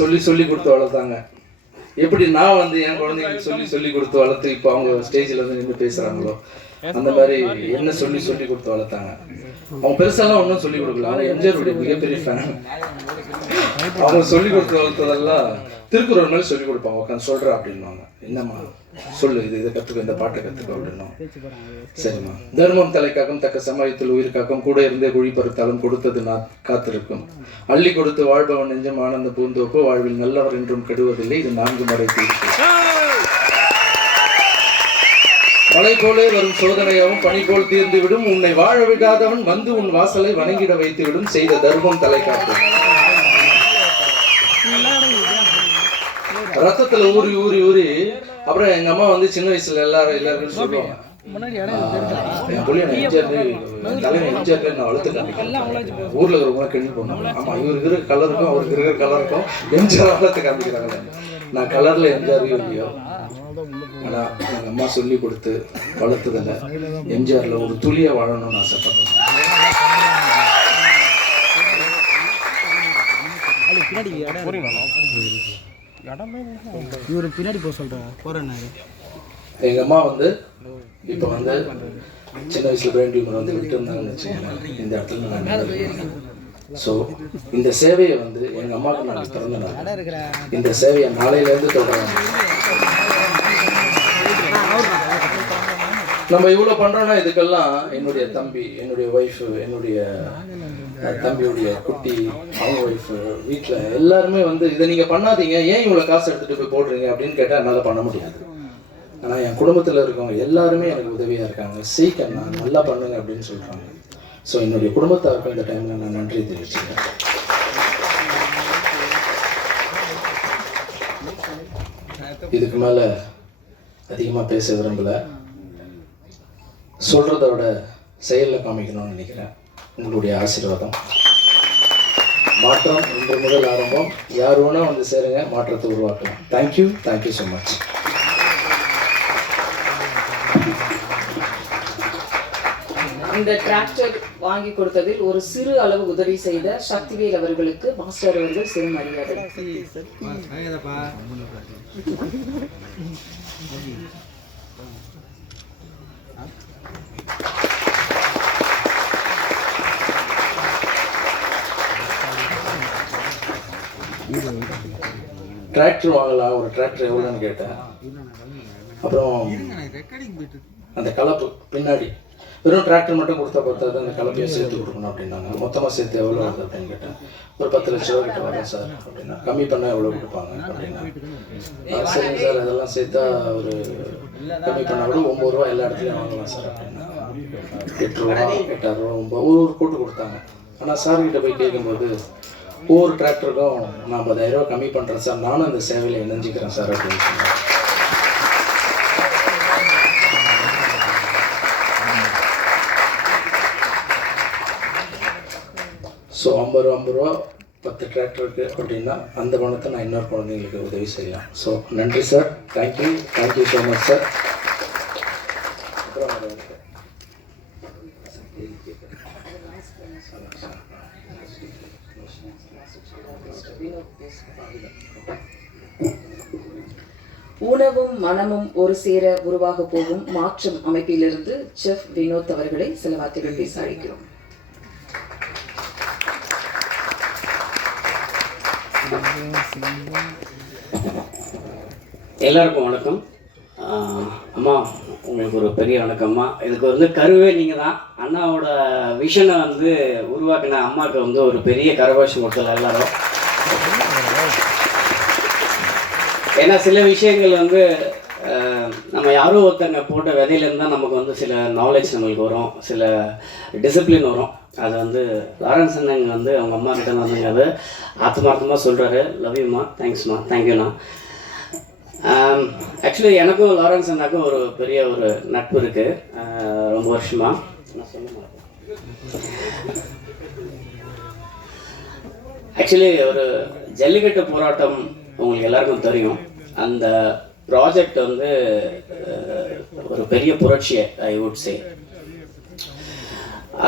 சொல்லி சொல்லி கொடுத்து வளர்த்தாங்க. எப்படி நான் வந்து என் குழந்தைங்களுக்கு சொல்லி சொல்லி கொடுத்து வளர்த்து இப்போ அவங்க ஸ்டேஜில் வந்து நின்று பேசுகிறாங்களோ அந்த மாதிரி என்ன சொல்லி சொல்லி கொடுத்து வளர்த்தாங்க. அவங்க பெருசாலாம் ஒன்றும் சொல்லி கொடுக்கல. அவங்க எம்ஜிஆருடைய மிகப்பெரிய ஃபேன். அவங்க சொல்லி கொடுத்து வளர்த்ததெல்லாம் திருக்குறள் மாதிரி சொல்லி கொடுப்பாங்க. உட்காந்து சொல்கிறா அப்படின்வாங்க. என்னம்மா சொல்லு, இதை கற்றுக்க, இந்த பாட்டை கற்றுக்க அப்படின்னும். சரிம்மா. தர்மம் தலைக்காக்கும் தக்க சமயத்தில் உயிர்காக்கும் கூட இருந்தே குழி பருத்தாலும் கொடுத்தது நான் காத்திருக்கும் அள்ளி கொடுத்து வாழ்பவன் நெஞ்சம் ஆனந்த பூந்தோப்பு வாழ்வில் நல்லவர் என்றும் கெடுவதில்லை இது 4 முறை தீர்ப்பு. மழை போலே வரும் சோதனையாகவும் பனி போல் தீர்ந்து விடும் உன்னை வாழ விடாதவன் வந்து உன் வாசலை வணங்கிட வைத்து விடும் செய்த தர்மம் தலைக்காக்கும். ரத்தத்துல ஊறி ஊறி ஊறி அப்புறம் எங்க அம்மா வந்து சின்ன வயசுல எல்லாருக்கும் சொல்லுவாங்க, என் புள்ளி எம்ஜிஆர் நான் வளர்த்துட்டேன். ஊர்ல இருக்கிறவங்க கேள்வி போனாங்க, ஆமா இவருக்கு இருக்கிற கலருக்கும் அவருக்கு இருக்கிற கலருக்கும் எம்ஜிஆர் வளர்த்து காமிக்கிறாங்க. நான் கலர்ல எம்ஜிஆர் இல்லையோ, ஆனா எங்க அம்மா சொல்லி கொடுத்து வளர்த்ததில்ல எம்ஜிஆர்ல ஒரு துளிய வாழணும்னு ஆசைப்படுறேன். பின்னாடி போக சொல்றேன். எங்க அம்மா வந்து இப்ப வந்து சின்ன வயசுல பிரெயின் டியூமர் வந்து விட்டு இருந்தாங்கன்னு வச்சுக்கோங்க. இந்த இடத்துல நான் ஸோ இந்த சேவையை வந்து எங்க அம்மாவுக்கு நான் திறந்தேன். இந்த சேவையை நாளையில இருந்து தொடர்றேன். நம்ம இவ்வளோ பண்ணுறோன்னா இதுக்கெல்லாம் என்னுடைய தம்பி, என்னுடைய ஒய்ஃபு, என்னுடைய தம்பியுடைய குட்டி, அவங்க ஒய்ஃபு, வீட்டில் எல்லாருமே வந்து இதை நீங்கள் பண்ணாதீங்க, ஏன் இவ்வளோ காசு எடுத்துகிட்டு போய் போடுறீங்க அப்படின்னு கேட்டால் என்னால் பண்ண முடியாது. ஆனால் என் குடும்பத்தில் இருக்கவங்க எல்லாருமே எனக்கு உதவியாக இருக்காங்க. சீக்கிரம் நான் நல்லா பண்ணுங்க அப்படின்னு சொல்கிறாங்க. ஸோ என்னுடைய குடும்பத்தாருக்கும் இந்த டைமில் நான் நன்றி தெரிவிச்சுக்கிறேன். இதுக்கு மேலே அதிகமாக பேச விரும்பலை. சொல்கிறத விட செயலில் காமிக்கணும்னு நினைக்கிறேன். உங்களுடைய ஆசீர்வாதம். மாற்றம் இன்று முதல் ஆரம்பம். யார் வேணால் வந்து சேருங்க, மாற்றத்தை உருவாக்கலாம். Thank you so much. இந்த டிராக்டர் வாங்கி கொடுத்ததில் ஒரு சிறு அளவு உதவி செய்த சக்திவேல் அவர்களுக்கு மாஸ்டர் அவர்கள் சிறு மரியாதை. டிராக்டர் வாங்கலாம், ஒரு டிராக்டர் எவ்வளோன்னு கேட்டேன். அப்புறம் அந்த கலப்பு பின்னாடி வெறும் டிராக்டர் மட்டும் கொடுத்தா பார்த்தாது, அந்த கலப்பையை சேர்த்து கொடுக்கணும் அப்படின்னாங்க. மொத்தமாக சேர்த்து எவ்வளோ வருது அப்படின்னு கேட்டேன். ஒரு 10 லட்ச ரூபா கிட்ட வரேன் சார் அப்படின்னா. கம்மி பண்ணால் எவ்வளோ கொடுப்பாங்க அப்படின்னா, சரிங்க சார் அதெல்லாம் சேர்த்தா ஒரு கம்மி பண்ணால் கூட 9 ரூபா எல்லா இடத்துலையும் வாங்கலாம் சார் அப்படின்னா. 8 ரூபா 8,000 ரூபா 9 ஒரு கூட்டு கொடுத்தாங்க. ஆனால் சார்கிட்ட போய் கேட்கும்போது ஒவ்வொரு டிராக்டருக்கும் நான் 10,000 ரூபா கம்மி பண்ணுறேன் சார், நானும் அந்த சேவையில் இணைஞ்சிக்கிறேன் சார் அப்படின்னு சொன்னேன். ஸோ 50 ரூபா 10 டிராக்டருக்கு அப்படின்னா அந்த பணத்தை நான் இன்னொரு குழந்தைங்களுக்கு உதவி செய்யலாம். ஸோ நன்றி sir. Thank you so much sir. உணவும் மனமும் ஒரு சேர உருவாக போகும் மாற்றம் அமைப்பிலிருந்து செஃப் வினோத் அவர்களை சில வார்த்தைகள் பேச அழைக்கிறோம். எல்லாருக்கும் வணக்கம். அம்மா உங்களுக்கு ஒரு பெரிய வணக்கம்மா. இதுக்கு வந்து கருவே நீங்கள் தான். அண்ணாவோட விஷனை வந்து உருவாக்கின அம்மாவுக்கு வந்து ஒரு பெரிய கரகோஷம் கொடுத்தல எல்லாரும். ஏன்னா சில விஷயங்கள் வந்து நம்ம யாரோ ஒருத்தங்க போட்ட விதையிலேருந்து தான் நமக்கு வந்து சில நாலேஜ் நம்மளுக்கு வரும், சில டிசிப்ளின் வரும். அது வந்து லாரன்ஸ் அண்ணன் வந்து அவங்க அம்மா கிட்ட வந்துங்க அது ஆத்மார்த்தமாக சொல்கிறாரு. லவ் யூம்மா, தேங்க்ஸ்மா, தேங்க்யூண்ணா. ஆக்சுவலி எனக்கும் லாரன்ஸ் அண்ணாக்கும் ஒரு பெரிய ஒரு நட்பு இருக்குது ரொம்ப வருஷமாக. நான் சொல்ல மாட்டேன். ஆக்சுவலி ஒரு ஜல்லிக்கட்டு போராட்டம் உங்களுக்கு எல்லாருக்கும் தெரியும். அந்த ப்ராஜெக்ட் வந்து ஒரு பெரிய புரட்சியை ஐ வுட் சே.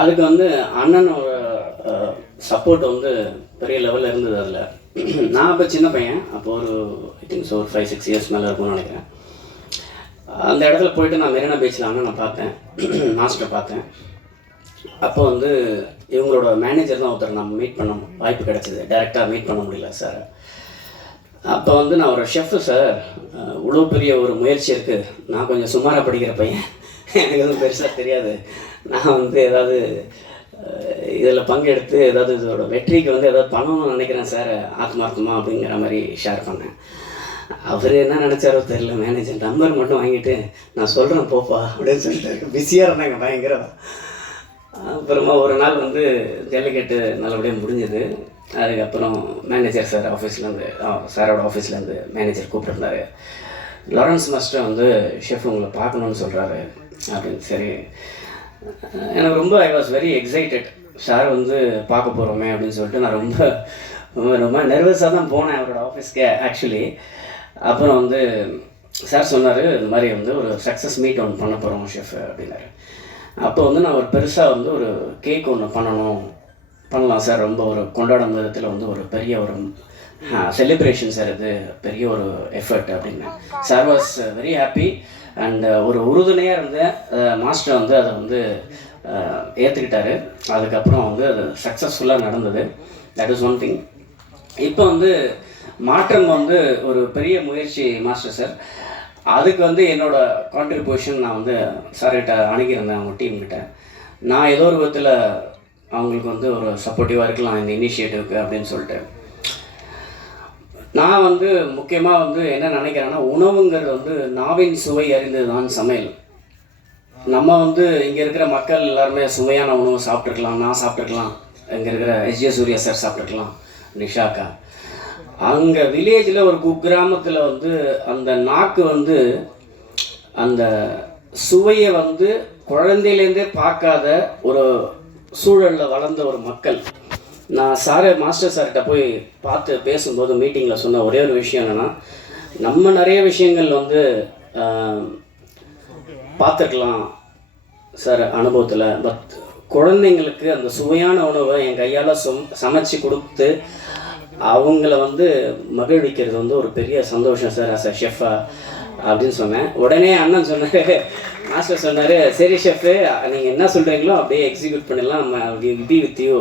அதுக்கு வந்து அண்ணனோட சப்போர்ட் வந்து பெரிய லெவலில் இருந்தது. அதில் நான் அப்போ சின்ன பையன், அப்போ ஒரு ஐ திங்க் ஸோ ஒரு 5-6 இயர்ஸ் மேலே இருக்கும்னு நினைக்கிறேன். அந்த இடத்துல போயிட்டு நான் மெரினா பீச்சில் நான் பார்த்தேன், மாஸ்டரை பார்த்தேன். அப்போ வந்து இவங்களோட மேனேஜர் தான் ஒருத்தர் நம்ம மீட் பண்ண வாய்ப்பு கிடச்சிது, டைரெக்டாக மீட் பண்ண முடியல சார். அப்போ வந்து நான் ஒரு ஷெஃப்பு சார், இவ்வளோ பெரிய ஒரு முயற்சி இருக்குது, நான் கொஞ்சம் சுமாராக படிக்கிற பையன், எனக்கு எதுவும் பெருசாக தெரியாது, நான் வந்து ஏதாவது இதில் பங்கெடுத்து ஏதாவது இதோட வெற்றிக்கு வந்து ஏதாவது பண்ணணும்னு நினைக்கிறேன் சார் ஆத்மார்த்தமாக அப்படிங்கிற மாதிரி ஷேர் பண்ணேன். அவர் என்ன நினச்சாரோ தெரியல, மேனேஜர் நம்பர் மட்டும் வாங்கிட்டு நான் சொல்கிறேன் போப்பா அப்படின்னு சொல்லிட்டு பிஸியாக இருந்தாங்க பயங்கரம். அப்புறமா ஒரு நாள் வந்து ஜல்லிக்கட்டு நல்லபடியாக முடிஞ்சது. அதுக்கப்புறம் மேனேஜர் சார் ஆஃபீஸ்லேருந்து, சாரோட ஆஃபீஸ்லேருந்து மேனேஜர் கூப்பிட்டுருந்தாரு, லாரன்ஸ் மாஸ்டர் வந்து ஷெஃப் உங்களை பார்க்கணுன்னு சொல்கிறாரு அப்படின்னு. சரி, எனக்கு ரொம்ப I was very excited, sir வந்து பார்க்க போகிறோமே அப்படின்னு சொல்லிட்டு நான் ரொம்ப ரொம்ப ரொம்ப நர்வஸாக தான் போனேன் அவரோட ஆஃபீஸ்க்கு ஆக்சுவலி. அப்புறம் வந்து சார் சொன்னார், இந்த மாதிரி வந்து ஒரு சக்ஸஸ் மீட் ஒன்று பண்ண போகிறோம் ஷெஃப் அப்படின்னாரு. அப்போ வந்து நான் ஒரு பெருசாக வந்து ஒரு கேக் ஒன்று பண்ணலாம் சார், ரொம்ப ஒரு கொண்டாடும் விதத்தில் வந்து ஒரு பெரிய ஒரு செலிப்ரேஷன் சார், இது பெரிய ஒரு எஃபர்ட் அப்படின்னு. Sir was very happy and ஒரு உறுதுணையாக இருந்த மாஸ்டர் வந்து அதை வந்து ஏற்றுக்கிட்டாரு. அதுக்கப்புறம் வந்து அது சக்ஸஸ்ஃபுல்லாக நடந்தது. That is one thing. இப்போ வந்து மாற்றம் வந்து ஒரு பெரிய முயற்சி மாஸ்டர் சார். அதுக்கு வந்து என்னோடய கான்ட்ரிபியூஷன் நான் வந்து சார்கிட்ட அணுகியிருந்தேன், அவங்க டீம்கிட்ட. நான் ஏதோ ஒரு விதத்தில் அவங்களுக்கு வந்து ஒரு சப்போர்ட்டிவாக இருக்கலாம் இந்த இனிஷியேட்டிவ்க்கு அப்படின்னு சொல்லிட்டு. நான் வந்து முக்கியமாக வந்து என்ன நினைக்கிறேன்னா, உணவுங்கிறது வந்து நாவின் சுவை அறிந்தது தான் சமையல். நம்ம வந்து இங்கே இருக்கிற மக்கள் எல்லாருமே சுவையான உணவு சாப்பிட்ருக்கலாம், நான் சாப்பிட்ருக்கலாம், இங்கே இருக்கிற எஸ்ஜே சூர்யா சார் சாப்பிட்ருக்கலாம், நிஷாக்கா. அங்கே வில்லேஜில் ஒரு குக்கிராமத்தில் வந்து அந்த நாக்கு வந்து அந்த சுவையை வந்து குழந்தையிலேருந்தே பார்க்காத ஒரு சூழலில் வளர்ந்த ஒரு மக்கள். நான் மாஸ்டர் சார்கிட்ட போய் பார்த்து பேசும்போது மீட்டிங்கில் சொன்ன ஒரே ஒரு விஷயம் என்னென்னா, நம்ம நிறைய விஷயங்கள் வந்து பார்த்துருக்கலாம் சார் அனுபவத்தில், பட் குழந்தைங்களுக்கு அந்த சுவையான உணவை என் கையால் சமைச்சு கொடுத்து அவங்கள வந்து மகிழ்விக்கிறது வந்து ஒரு பெரிய சந்தோஷம் சார் ஆஸ் அ ஷெஃபா அப்படின்னு சொன்னேன். உடனே அண்ணன் சொன்னார், மாஸ்டர் சொன்னார், சரி ஷெஃப்பு நீங்கள் என்ன சொல்கிறீங்களோ அப்படியே எக்ஸிக்யூட் பண்ணிடலாம், நம்ம பி வித் யூ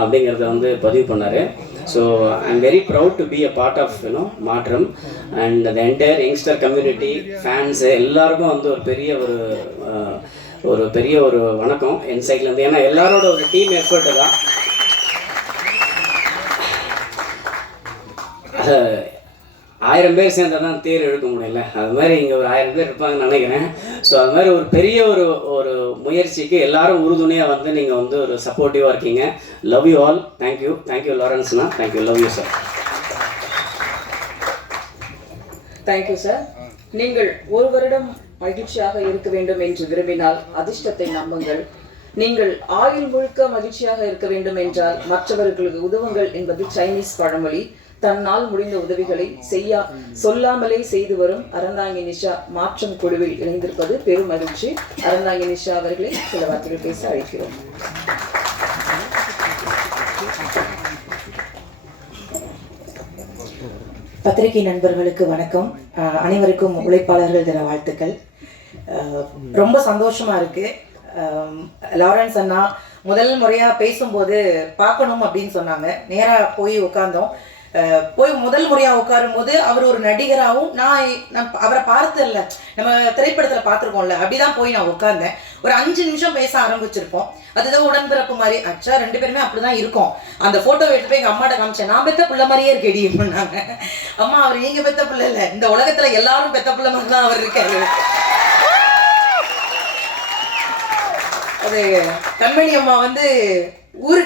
அப்படிங்கிறத வந்து பதிவு பண்ணார். So I am very proud to be a part of Maatram and the entire youngster community, fans எல்லாருக்கும் வந்து ஒரு பெரிய ஒரு வணக்கம் என் சைட்லேருந்து. ஏன்னா எல்லாரோட ஒரு டீம் எஃபர்ட்டு தான். 1000 பேர் சேர்ந்தால் தான் தேர் இழுக்க முடியல, அது மாதிரி இங்கே ஒரு 1000 பேர் இருப்பாங்கன்னு நினைக்கிறேன். ஸோ அது மாதிரி ஒரு பெரிய ஒரு முயற்சிக்கு எல்லாரும் உறுதுணையாக வந்து நீங்கள் வந்து ஒரு சப்போர்ட்டிவாக இருக்கீங்க. Love you all. தேங்க்யூ லாரன்ஸ்னா, thank you, love you sir. Thank you sir. நீங்கள் ஒரு வருடம் மகிழ்ச்சியாக இருக்க வேண்டும் என்று விரும்பினால் அதிர்ஷ்டத்தை நம்புங்கள். நீங்கள் ஆயுள் முழுக்க மகிழ்ச்சியாக இருக்க வேண்டும் என்றால் மற்றவர்களுக்கு உதவுங்கள் என்பது சைனீஸ் பழமொழி. தன்னால் முடிந்த உதவிகளை சொல்லாமலே செய்து வரும் அறந்தாங்கி நிஷா மாற்றம் குழுவில் இணைந்திருப்பது பெரும் மகிழ்ச்சி. அறந்தாங்கி நிஷா அவர்களை சில வார்த்தைகள் பேச அழைக்கிறோம். பத்திரிகை நண்பர்களுக்கு வணக்கம். அனைவருக்கும் உழைப்பாளர்கள் தின வாழ்த்துக்கள். ரொம்ப சந்தோஷமா இருக்கு. லாரன்ஸ் அண்ணா முதல் முறையா பேசும்போது பார்க்கணும் அப்படின்னு சொன்னாங்க. நேரா போய் உட்கார்ந்தோம். முதல் முறையா உட்காரும் போது அவர் ஒரு நடிகராகவும், நான் அவரை பார்த்ததில்ல, நம்ம திரைப்படத்துல பார்த்துருக்கோம்ல, அப்படிதான் போய் நான் உட்கார்ந்தேன். ஒரு 5 நிமிஷம் பேச ஆரம்பிச்சிருப்போம். அதுதான் உடன்பிறப்பு மாதிரி. ஆக்சுவலா 2 பேருமே அப்படிதான் இருக்கும். அந்த போட்டோ எடுத்து போய் எங்க அம்மாட்ட காமிச்சேன். நான் பெத்த பிள்ளை மாதிரியே இருக்கேடி பண்ணாங்க. அம்மா, அவர் நீங்க பெத்த பிள்ளை இல்ல, இந்த உலகத்துல எல்லாரும் பெத்த பிள்ளை மாதிரி தான் அவர் இருக்காரு. அது கண்மணி அம்மா வந்து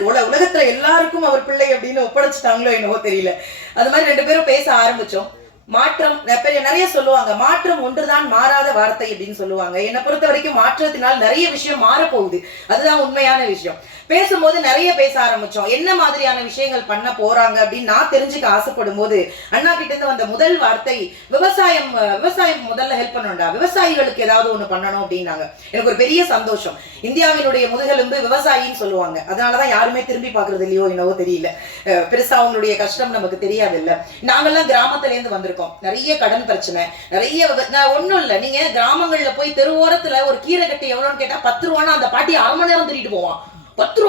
உலகத்துல எல்லாருக்கும் அவர் பிள்ளை அப்படின்னு ஒப்படைச்சிட்டாங்களோ என்னவோ தெரியல. அது மாதிரி 2 பேரும் பேச ஆரம்பிச்சோம். மாற்றம் நிறைய சொல்லுவாங்க. மாற்றம் ஒன்றுதான் மாறாத வார்த்தை அப்படின்னு சொல்லுவாங்க. என்னை பொறுத்த வரைக்கும் மாற்றத்தினால் நிறைய விஷயம் மாறப்போகுது. அதுதான் உண்மையான விஷயம். பேசும்போது நிறைய பேச ஆரம்பிச்சோம். என்ன மாதிரியான விஷயங்கள் பண்ண போறாங்க அப்படின்னு நான் தெரிஞ்சுக்க ஆசைப்படும் போது அண்ணா கிட்ட இருந்து வந்த முதல் வார்த்தை விவசாயம் முதல்ல ஹெல்ப் பண்ணணும்டா, விவசாயிகளுக்கு ஏதாவது ஒண்ணு பண்ணணும் அப்படின்னாங்க. எனக்கு ஒரு பெரிய சந்தோஷம். இந்தியாவினுடைய முதுகெலும்பு விவசாயின்னு சொல்லுவாங்க. அதனாலதான் யாருமே திரும்பி பாக்குறது இல்லையோ என்னவோ தெரியல. பெருசா அவங்களுடைய கஷ்டம் நமக்கு தெரியாது இல்ல. நாங்கெல்லாம் கிராமத்துல இருந்து வந்திருக்கோம். நிறைய கடன் பிரச்சனை, நிறைய ஒண்ணும் இல்ல. நீங்க கிராமங்கள்ல போய் தெருவோரத்துல ஒரு கீரை கட்டி எவ்வளவுன்னு கேட்டா 10 ரூபான்னா அந்த பாட்டி 1/2 மணி நேரம் திருட்டு போவான். 10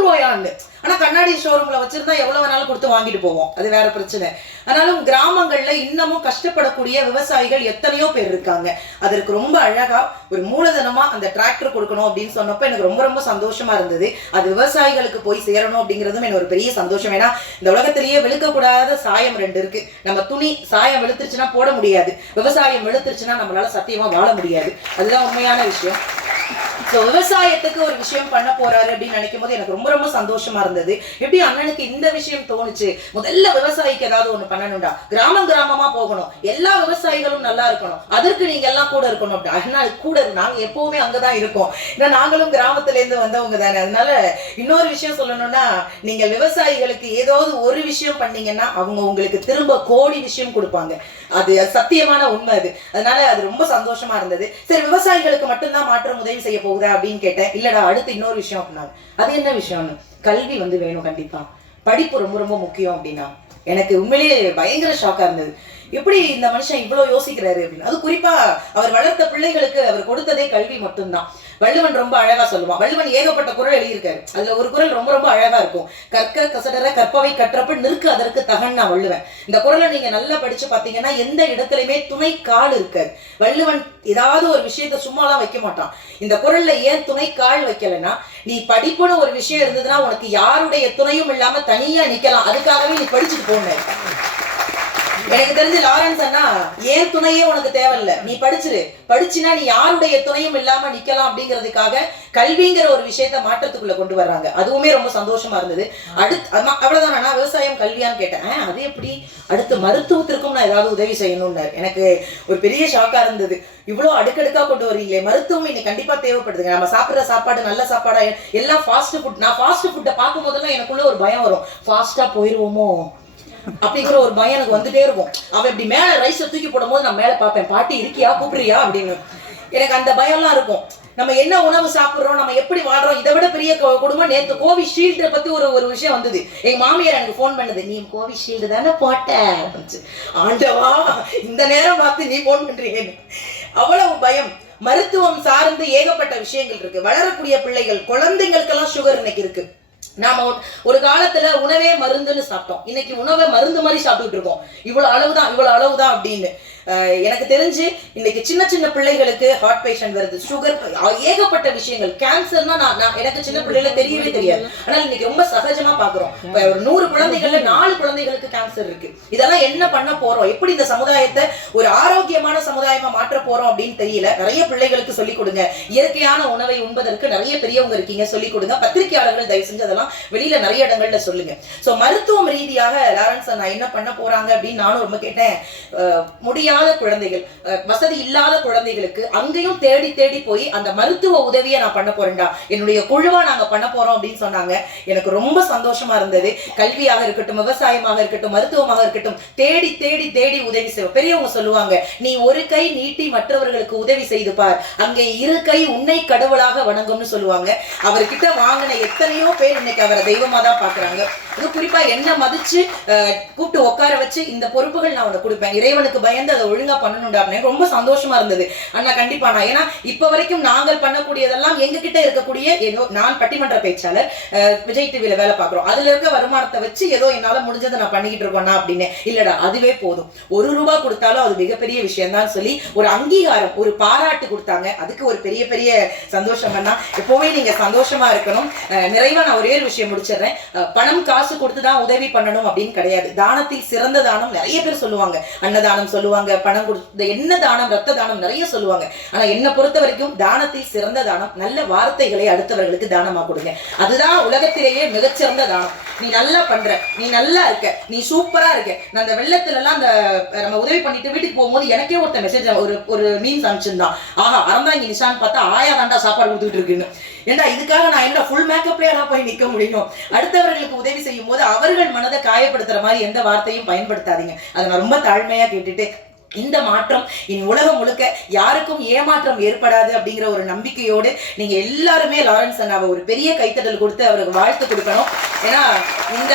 ரூபாயான்னு. ஆனா கண்ணாடி ஷோரூம்ல வச்சிருந்தா எவ்வளவு வேணாலும் கொடுத்து வாங்கிட்டு போவோம். அது வேற பிரச்சனை. ஆனாலும் கிராமங்கள்ல இன்னமும் கஷ்டப்படக்கூடிய விவசாயிகள் எத்தனையோ பேர் இருக்காங்க. அதற்கு ரொம்ப அழகா ஒரு மூலதனமா அந்த டிராக்டர் கொடுக்கணும் அப்படின்னு சொன்னப்ப எனக்கு ரொம்ப ரொம்ப சந்தோஷமா இருந்தது. அது விவசாயிகளுக்கு போய் சேரணும் அப்படிங்கிறதும் எனக்கு ஒரு பெரிய சந்தோஷம். ஏன்னா இந்த உலகத்திலேயே வெளுக்கக்கூடாத சாயம் 2 இருக்கு. நம்ம துணி சாயம் வெளுத்துருச்சுன்னா போட முடியாது, விவசாயம் வெளுத்துருச்சுன்னா நம்மளால சத்தியமா வாழ முடியாது. அதுதான் உண்மையான விஷயம். விவசாயத்துக்கு ஒரு விஷயம் பண்ண போறாரு அப்படின்னு நினைக்கும் போது எனக்கு ரொம்ப ரொம்ப சந்தோஷமா இருந்தது. எப்படி அண்ணனுக்கு இந்த விஷயம் தோணுச்சு? முதல்ல விவசாயிக்கு ஏதாவது ஒண்ணு பண்ணணும்டா, கிராமமா போகணும், எல்லா விவசாயிகளும் நல்லா இருக்கணும், அதற்கு நீங்க எல்லாம் கூட இருக்கணும் அப்படி. அண்ணா கூட நாங்க எப்பவுமே அங்கதான் இருக்கோம். ஏன்னா நாங்களும் கிராமத்துல இருந்து வந்தவங்க தானே. அதனால இன்னொரு விஷயம் சொல்லணும்னா, நீங்க விவசாயிகளுக்கு ஏதாவது ஒரு விஷயம் பண்ணீங்கன்னா அவங்க உங்களுக்கு திரும்ப கோடி விஷயம் கொடுப்பாங்க. அது சத்தியமான உண்மை அது. அதனால அது ரொம்ப சந்தோஷமா இருந்தது. சரி, விவசாயிகளுக்கு மட்டும்தான் மாற்றம் உதவி செய்ய போகுதா அப்படின்னு கேட்டேன். இல்லடா, அடுத்து இன்னொரு விஷயம் அப்படின்னாங்க. அது என்ன விஷயம்னு, கல்வி வேணும், கண்டிப்பா படிப்பு ரொம்ப ரொம்ப முக்கியம் அப்படின்னா எனக்கு உண்மையிலேயே பயங்கர ஷாக்கா இருந்தது. எப்படி இந்த மனுஷன் இவ்வளவு யோசிக்கிறாரு அப்படின்னு. அது குறிப்பா அவர் வளர்த்த பிள்ளைகளுக்கு அவர் கொடுத்ததே கல்வி மட்டும்தான். வள்ளுவன் ரொம்ப அழகா சொல்லுவான். வள்ளுவன் ஏகப்பட்ட குறள் எழுதியிருக்காரு. அதுல ஒரு குறள் ரொம்ப ரொம்ப அழகா இருக்கும். கற்க கசடர கற்பவை கற்றப்ப நிற்கு அதற்கு தகன் நான் வள்ளுவன். இந்த குறளை நீங்க நல்லா படிச்சு பாத்தீங்கன்னா எந்த இடத்துலயுமே துணை கால் இருக்காது. வள்ளுவன் ஏதாவது ஒரு விஷயத்த சும்மாலாம் வைக்க மாட்டான். இந்த குறள்ல ஏன் துணை கால் வைக்கலன்னா, நீ படிப்புன்னு ஒரு விஷயம் இருந்ததுன்னா உனக்கு யாருடைய துணையும் இல்லாம தனியா நிக்கலாம், அதுக்காகவே நீ படிச்சுட்டு போன. எனக்கு தெரிஞ்சு லாரன்ஸ் அண்ணா ஏன் துணையே உனக்கு தேவையில்லை, நீ படிச்சுனா நீ யாருடைய துணையும் இல்லாம நிக்கலாம் அப்படிங்கிறதுக்காக கல்விங்கிற ஒரு விஷயத்த மாற்றத்துக்குள்ள கொண்டு வர்றாங்க. அதுவுமே ரொம்ப சந்தோஷமா இருந்தது. அவ்வளவுதான். நான் விவசாயம் கல்வியான்னு கேட்டேன். அது எப்படி, அடுத்து மருத்துவத்திற்கும் நான் ஏதாவது உதவி செய்யணும்னு எனக்கு ஒரு பெரிய ஷாக்கா இருந்தது. இவ்வளவு அடுக்கடுக்கா கொண்டு வரீங்களே, மருத்துவம் இன்னைக்கு கண்டிப்பா தேவைப்படுதுங்க. நம்ம சாப்பிடுற சாப்பாடு நல்ல சாப்பாடா, எல்லாம் ஃபாஸ்ட் ஃபுட். நான் ஃபாஸ்ட் ஃபுட்டை பார்க்கும் போதெல்லாம் எனக்குள்ள ஒரு பயம் வரும். ஃபாஸ்டா போயிருவோமோ அப்படிங்கிற ஒரு பயம் எனக்கு வந்துட்டே இருக்கும். அவ இப்படி மேல ரைஸை தூக்கி போடும் போது நான் மேல பார்ப்பேன், பாட்டி இருக்கியா கூப்பிடுறியா அப்படின்னு. எனக்கு அந்த பயம்லாம் இருக்கும். நம்ம என்ன உணவு சாப்பிடுறோம், நம்ம எப்படி வாழ்றோம். இதை விட பெரிய குடும்பம். நேற்று கோவிஷீல்டை பத்தி ஒரு விஷயம் வந்தது. எங்க மாமியார் எனக்கு போன் பண்ணது, நீ கோவிஷீல்டு தானே போட்ட. ஆண்டவா, இந்த நேரம் பார்த்து நீ போன் பண்றீங்கன்னு அவ்வளவு பயம். மருத்துவம் சார்ந்து ஏகப்பட்ட விஷயங்கள் இருக்கு. வளரக்கூடிய பிள்ளைகள், குழந்தைங்களுக்கெல்லாம் சுகர் இன்னைக்கு இருக்கு. நாம ஒரு காலத்துல உணவே மருந்துன்னு சாப்பிட்டோம். இன்னைக்கு உணவை மருந்து மாதிரி சாப்பிட்டுட்டு இருக்கோம். இவ்வளவு அளவுதான் அப்படின்னு. எனக்கு தெரிஞ்சு இன்னைக்கு சின்ன சின்ன பிள்ளைகளுக்கு ஹார்ட் பேஷண்ட் வருது, சுகர், ஏகப்பட்ட விஷயங்கள். கேன்சர்னா நான் எனக்கு சின்ன பிள்ளைல தெரியவே தெரியாது. ஆனால் இன்னைக்கு ரொம்ப சகஜமா பாக்குறோம். ஒரு 100 குழந்தைகள்ல 4 குழந்தைகளுக்கு கேன்சர் இருக்கு. இதெல்லாம் என்ன பண்ண போறோம், எப்படி இந்த சமுதாயத்தை ஒரு ஆரோக்கியமான சமுதாயமா மாற்ற போறோம் அப்படின்னு தெரியல. நிறைய பிள்ளைகளுக்கு சொல்லிக் கொடுங்க. இயற்கையான உணவை உண்பதற்கு நிறைய பெரியவங்க இருக்கீங்க, சொல்லிக் கொடுங்க. பத்திரிகையாளர்கள் தயவு செஞ்சு அதெல்லாம் வெளியில நிறைய இடங்கள்ல சொல்லுங்க. சோ மருத்துவம் ரீதியாக லாரன்ஸ் நான் என்ன பண்ண போறாங்க அப்படின்னு நானும் ரொம்ப கேட்டேன். முடியாத குழந்தைகள், வசதி இல்லாத குழந்தைகளுக்கு அங்கேயும் தேடி தேடி போய் அந்த மருத்துவ உதவியை நான் பண்ண போறேன்டா, என்னுடைய குழுவா நாங்க பண்ண போறோம் அப்படின்னு சொன்னாங்க. எனக்கு ரொம்ப சந்தோஷமா இருந்தது. கல்வியாக இருக்கட்டும், விவசாயமாக இருக்கட்டும், மருத்துவமாக இருக்கட்டும், தேடி தேடி தேடி உதவி செய்வோம். பெரியவங்க சொல்லுவாங்க, நீ ஒரு கை நீட்டி மற்றவர்களுக்கு உதவி செய்து பார், அங்கே 2 கை உன்னை கடவுளாக வணங்கும்னு சொல்லுவாங்க. அவர்கிட்ட வாங்கின எத்தனையோ பேர் இன்னைக்கு அவரை தெய்வமா தான் பாக்குறாங்க. இது குறிப்பா என்ன மதிச்சு கூப்பிட்டு உட்கார வச்சு இந்த பொறுப்புகள் நான் உனக்கு கொடுப்பேன், இறைவனுக்கு பயந்து அதை ஒழுங்கா பண்ணணும்டா அப்படின்னு ரொம்ப சந்தோஷமா இருந்தது. அண்ணா கண்டிப்பா நான், ஏன்னா இப்ப வரைக்கும் நாங்கள் பண்ணக்கூடியதெல்லாம் எங்க கிட்ட இருக்கக்கூடிய ஏதோ, நான் பட்டிமன்ற பேச்சாளர், விஜய் டிவில வேலை பார்க்கிறோம், அதுல இருக்க வருமானத்தை வச்சு ஏதோ என்னால முடிஞ்சதை நான் பண்ணிக்கிட்டு இருக்கோம்னா அப்படின்னு. இல்லடா, அதுவே போதும், 1 ரூபா கொடுத்தாலும் அது மிகப்பெரிய விஷயம் தான் சொல்லி ஒரு அங்கீகாரம், ஒரு பாராட்டு கொடுத்தாங்க. அதுக்கு ஒரு பெரிய பெரிய சந்தோஷம். அண்ணா எப்பவுமே நீங்க சந்தோஷமா இருக்கணும். நிறைவா நான் ஒரே ஒரு விஷயம் முடிச்சிடுறேன். பணம் காசு கொடுத்துதான் உதவி பண்ணணும் அப்படின்னு கிடையாது. தானத்தில் சிறந்த தானம் நிறைய பேர் சொல்லுவாங்க. அன்னதானம் சொல்லுவாங்க, கொடுப்பாங்க, பணம் கொடுத்து என்ன தானம், ரத்த தானம் நிறைய சொல்லுவாங்க. ஆனா என்னை பொறுத்த வரைக்கும் தானத்தில் சிறந்த தானம் நல்ல வார்த்தைகளை அடுத்தவர்களுக்கு தானமா கொடுங்க. அதுதான் உலகத்திலேயே மிகச்சிறந்த தானம். நீ நல்லா பண்ற, நீ நல்லா இருக்க, நீ சூப்பரா இருக்க. நான் அந்த வெள்ளத்துல எல்லாம் அந்த நம்ம உதவி பண்ணிட்டு வீட்டுக்கு போகும்போது எனக்கே ஒருத்த மெசேஜ் ஒரு மீன்ஸ் அனுப்பிச்சிருந்தான். ஆஹா, அறந்தாங்க நிஷான்னு பார்த்தா ஆயா தாண்டா சாப்பாடு கொடுத்துட்டு இருக்குன்னு. ஏண்டா இதுக்காக நான் என்ன ஃபுல் மேக்கப்லேயே போய் நிற்க முடியும்? அடுத்தவர்களுக்கு உதவி செய்யும் போது அவர்கள் மனதை காயப்படுத்துற மாதிரி எந்த வார்த்தையும் பயன்படுத்தாதீங்க. அதை நான் ரொம்ப தாழ்மையா கேட்டுட்டு, இந்த மாற்றம் இனி உலகம் முழுக்க யாருக்கும் ஏமாற்றம் ஏற்படாது அப்படிங்கிற ஒரு நம்பிக்கையோடு நீங்க எல்லாருமே லாரன்ஸ் அண்ணாவை ஒரு பெரிய கைத்தட்டல் கொடுத்து அவருக்கு வாழ்த்து கொடுக்கணும். ஏன்னா இந்த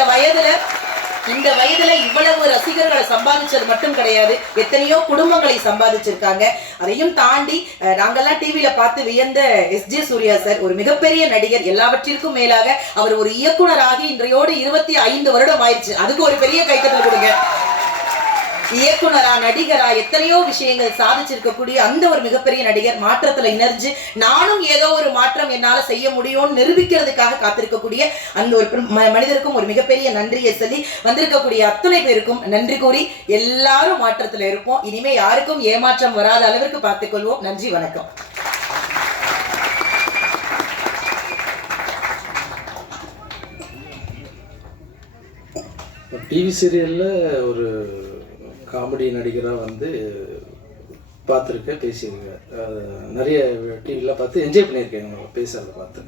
வயதுல இவ்வளவு ரசிகர்களை சம்பாதிச்சது மட்டும் கிடையாது, எத்தனையோ குடும்பங்களை சம்பாதிச்சிருக்காங்க. அதையும் தாண்டி நாங்கெல்லாம் டிவியில பார்த்து வியந்த எஸ்.ஜே. சூர்யா சார் ஒரு மிகப்பெரிய நடிகர். எல்லாவற்றிற்கும் மேலாக அவர் ஒரு இயக்குனராகி இன்றையோடு 25 வருடம் ஆயிடுச்சு. அதுக்கு ஒரு பெரிய கைத்தட்டல் கொடுங்க. இயக்குனரா, நடிகரா எத்தனையோ விஷயங்கள் சாதிச்சிருக்கக்கூடிய அந்த ஒரு மிகப்பெரிய நடிகர் மாற்றத்துல இணைஞ்சு நானும் ஏதோ ஒரு மாற்றம் என்னால செய்ய முடியும்னு நிரூபிக்கிறதுக்காக காத்திருக்கக்கூடிய அந்த ஒரு மனிதருக்கும் ஒரு மிகப்பெரிய நன்றியை சொல்லி வந்திருக்கக்கூடிய அத்தனை பேருக்கும் நன்றி கூறி எல்லாரும் மாற்றத்துல இருப்போம். இனிமே யாருக்கும் ஏமாற்றம் வராத அளவிற்கு பார்த்துக்கொள்வோம். நன்றி, வணக்கம். டிவி சீரியலில் ஒரு காமெடி நடிகராக வந்து பார்த்துருக்கேன், பேசியிருக்கேன். நிறைய டிவியில் பார்த்து என்ஜாய் பண்ணியிருக்கேன் அவங்க பேசுகிறத பார்த்து.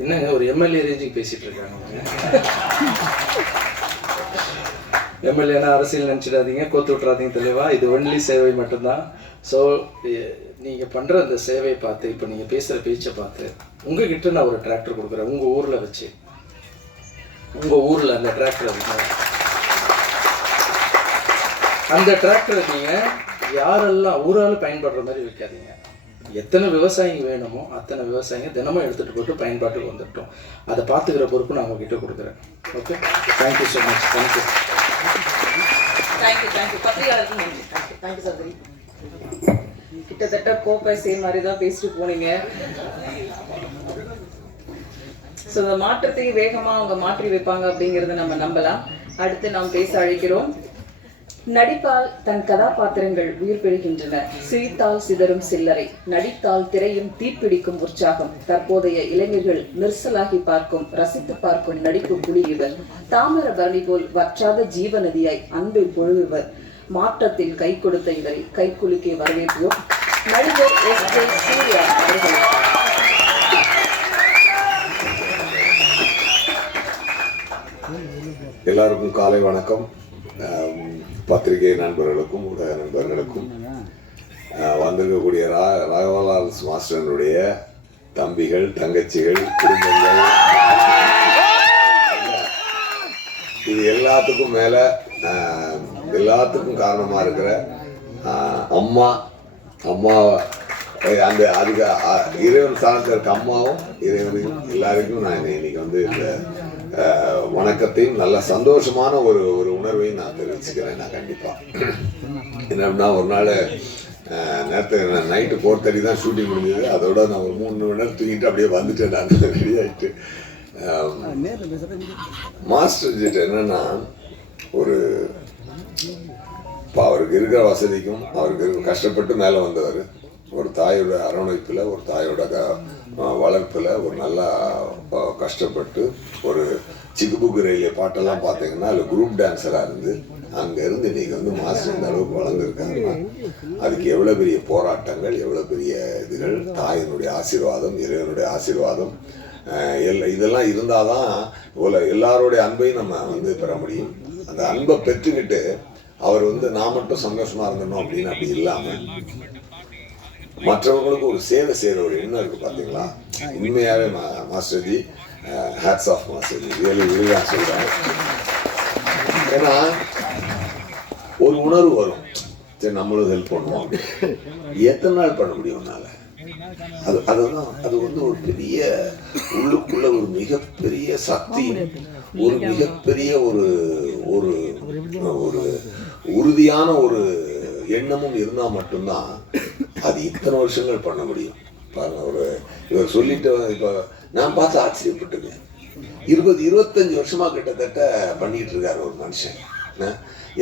என்னங்க ஒரு எம்எல்ஏ ரேஞ்சுக்கு பேசிகிட்டு இருக்காங்க. எம்எல்ஏனா அரசியல் நினச்சிடாதீங்க, கோத்து விட்றாதீங்க தெளிவா. இது ஒன்லி சேவை மட்டும்தான். ஸோ நீங்கள் பண்ணுற அந்த சேவையை பார்த்து, இப்போ நீங்கள் பேசுகிற பேச்சை பார்த்து, உங்ககிட்ட நான் ஒரு டிராக்டர் கொடுக்குறேன். உங்கள் ஊரில் வச்சு, உங்கள் ஊரில் அந்த டிராக்டர் அந்த டிராக்டரை நீங்கள் யாரெல்லாம் ஊரால் பயன்படுற மாதிரி வைக்காதீங்க. எத்தனை விவசாயிங்க வேணுமோ அத்தனை விவசாயிங்க தினமும் எடுத்துகிட்டு போட்டு பயன்பாட்டுக்கு வந்துட்டோம். அதை பார்த்துக்கிற பொறுப்பு நான் உங்ககிட்ட கொடுக்குறேன். Okay, thank you so much. Thank you. பத்திரிகையாளருக்கு நன்றி. தேங்க்யூ சகோதரி. கிட்டத்தட்ட கோப்பை சேம் மாதிரி தான் பேசிட்டு போனீங்க. ஸோ இந்த மாற்றத்தை வேகமா அவங்க மாற்றி வைப்பாங்க அப்படிங்கறத நம்ம நம்பலாம். அடுத்து நாம் பேச அழைக்கிறோம். நடிப்பால் தன் கதாபாத்திரங்கள் உயிர் பெறுகின்றன. சிரித்தால் சிதறும் சில்லறை, நடித்தால் திரையும் தீப்பிடிக்கும் உற்சாகம். தற்போதைய இளைஞர்கள் நிர்சலாகி பார்க்கும், ரசித்து பார்க்கும் நடிப்பு புலி இவர். தாமிர பரணி போல் வற்றாத ஜீவ நதியாய் அன்பை பொழுவர். மாற்றத்தில் கை கொடுத்த இவரை கைக்குலுக்கே வரவேற்போம். நடிகர் எஸ்.ஜே. சூர்யா அவர்கள். எல்லாருக்கும் காலை வணக்கம். பத்திரிகை நண்பர்களுக்கும் ஊடக நண்பர்களுக்கும் வந்திருக்கக்கூடிய ராகவலால் மாஸ்டருடைய தம்பிகள், தங்கச்சிகள், குடும்பங்கள், இது எல்லாத்துக்கும் மேல எல்லாத்துக்கும் காரணமா இருக்கிற அம்மா அந்த அதுக்கு இறைவன் சார்ந்த இருக்க அம்மாவும் இறைவனையும் எல்லாருக்கும் நான் இன்னைக்கு வந்து இந்த வணக்கத்தையும் நல்ல சந்தோஷமான ஒரு உணர்வையும் நான் தெரிவிச்சுக்கிறேன். நான் கண்டிப்பா என்னன்னா, ஒரு நாள் நேரத்துக்கு நைட்டு 4:30 தான் ஷூட்டிங் முடிஞ்சது. அதோட நான் ஒரு 3 மணி நேரம் தூங்கிட்டு அப்படியே வந்துட்டேன். நான் ரெடி ஆகிட்டு மாஸ்டர் கிட்ட என்னன்னா, ஒரு இப்போ அவருக்கு இருக்கிற வசதிக்கும் அவருக்கு கஷ்டப்பட்டு மேலே வந்தவர், ஒரு தாயோட அரவணைப்பில், ஒரு தாயோட வளர்ப்பில், ஒரு நல்லா கஷ்டப்பட்டு ஒரு சிக்குபுக்கு ரயிலே பாட்டெல்லாம் பார்த்தீங்கன்னா அதில் குரூப் டான்ஸராக இருந்து அங்கேருந்து இன்றைக்கி வந்து மாஸ்டர் இந்த அளவுக்கு வளர்ந்துருக்காங்கன்னா அதுக்கு எவ்வளோ பெரிய போராட்டங்கள், எவ்வளோ பெரிய இதுகள், தாயினுடைய ஆசீர்வாதம், இறைவனுடைய ஆசீர்வாதம் இதெல்லாம் இருந்தால் தான் எல்லாருடைய அன்பையும் நம்ம வந்து பெற முடியும். அந்த அன்பை பெற்றுக்கிட்டு அவர் வந்து நான் மட்டும் சந்தோஷமாக இருந்தணும் அப்படின்னு அப்படி இல்லாமல் மற்றவங்களுக்கு ஒரு சேவை செய்கிற ஒரு எண்ணம் இருக்குது. பார்த்தீங்களா, உண்மையாகவே மாஸ்டர்ஜி ஹேட்ஸ் ஆஃப் மாஸ்டர்ஜி, ரியலி விருதாக சொல்கிறேன். ஏன்னா ஒரு உணர்வு வரும், சரி நம்மளும் ஹெல்ப் பண்ணுவோம். எத்தனை நாள் பண்ண முடியும் உன்னால? அதுதான் அது வந்து ஒரு பெரிய உள்ளுக்குள்ள ஒரு மிகப்பெரிய சக்தி, ஒரு மிகப்பெரிய ஒரு ஒரு ஒரு உறுதியான ஒரு எண்ணமும் இருந்தால் மட்டும்தான் அது இத்தனை வருஷங்கள் பண்ண முடியும். பாருங்க, இவர் சொல்லிட்டு இப்போ நான் பார்த்து ஆச்சரியப்பட்டுங்க. 20-25 வருஷமா கிட்டத்தட்ட பண்ணிட்டு இருக்காரு ஒரு மனுஷன்.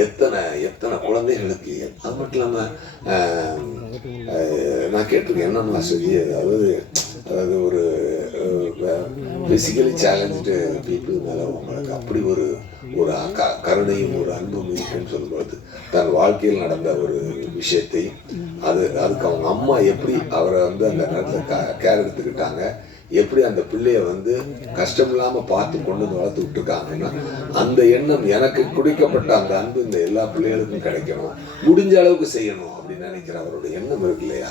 எத்தனை எத்தனை குழந்தைகளுக்கு. அது மட்டும் இல்லாமல் நான் கேட்டிருக்கேன் என்ன மாஸ்டர்ஜி, அதாவது ஒரு பேசிக்கலி சேலஞ்சு பீப்புள் மேலே உங்களுக்கு அப்படி ஒரு கருணையும் ஒரு அன்பும் இருக்குன்னு சொல்லும்போது தன் வாழ்க்கையில் நடந்த ஒரு விஷயத்தை அதுக்கு அவங்க அம்மா எப்படி அவரை வந்து அந்த நேரத்தில் கேர் எடுத்துக்கிட்டாங்க, எப்படி அந்த பிள்ளைய வந்து கஷ்டம் இல்லாமல் பார்த்து கொண்டு வந்து வளர்த்து விட்டுருக்காங்கன்னா அந்த எண்ணம் எனக்கு குடிக்கப்பட்ட அந்த அன்பு இந்த எல்லா பிள்ளைகளுக்கும் கிடைக்கணும், முடிஞ்ச அளவுக்கு செய்யணும் அப்படின்னு நினைக்கிற அவருடைய எண்ணம் இருக்கு இல்லையா.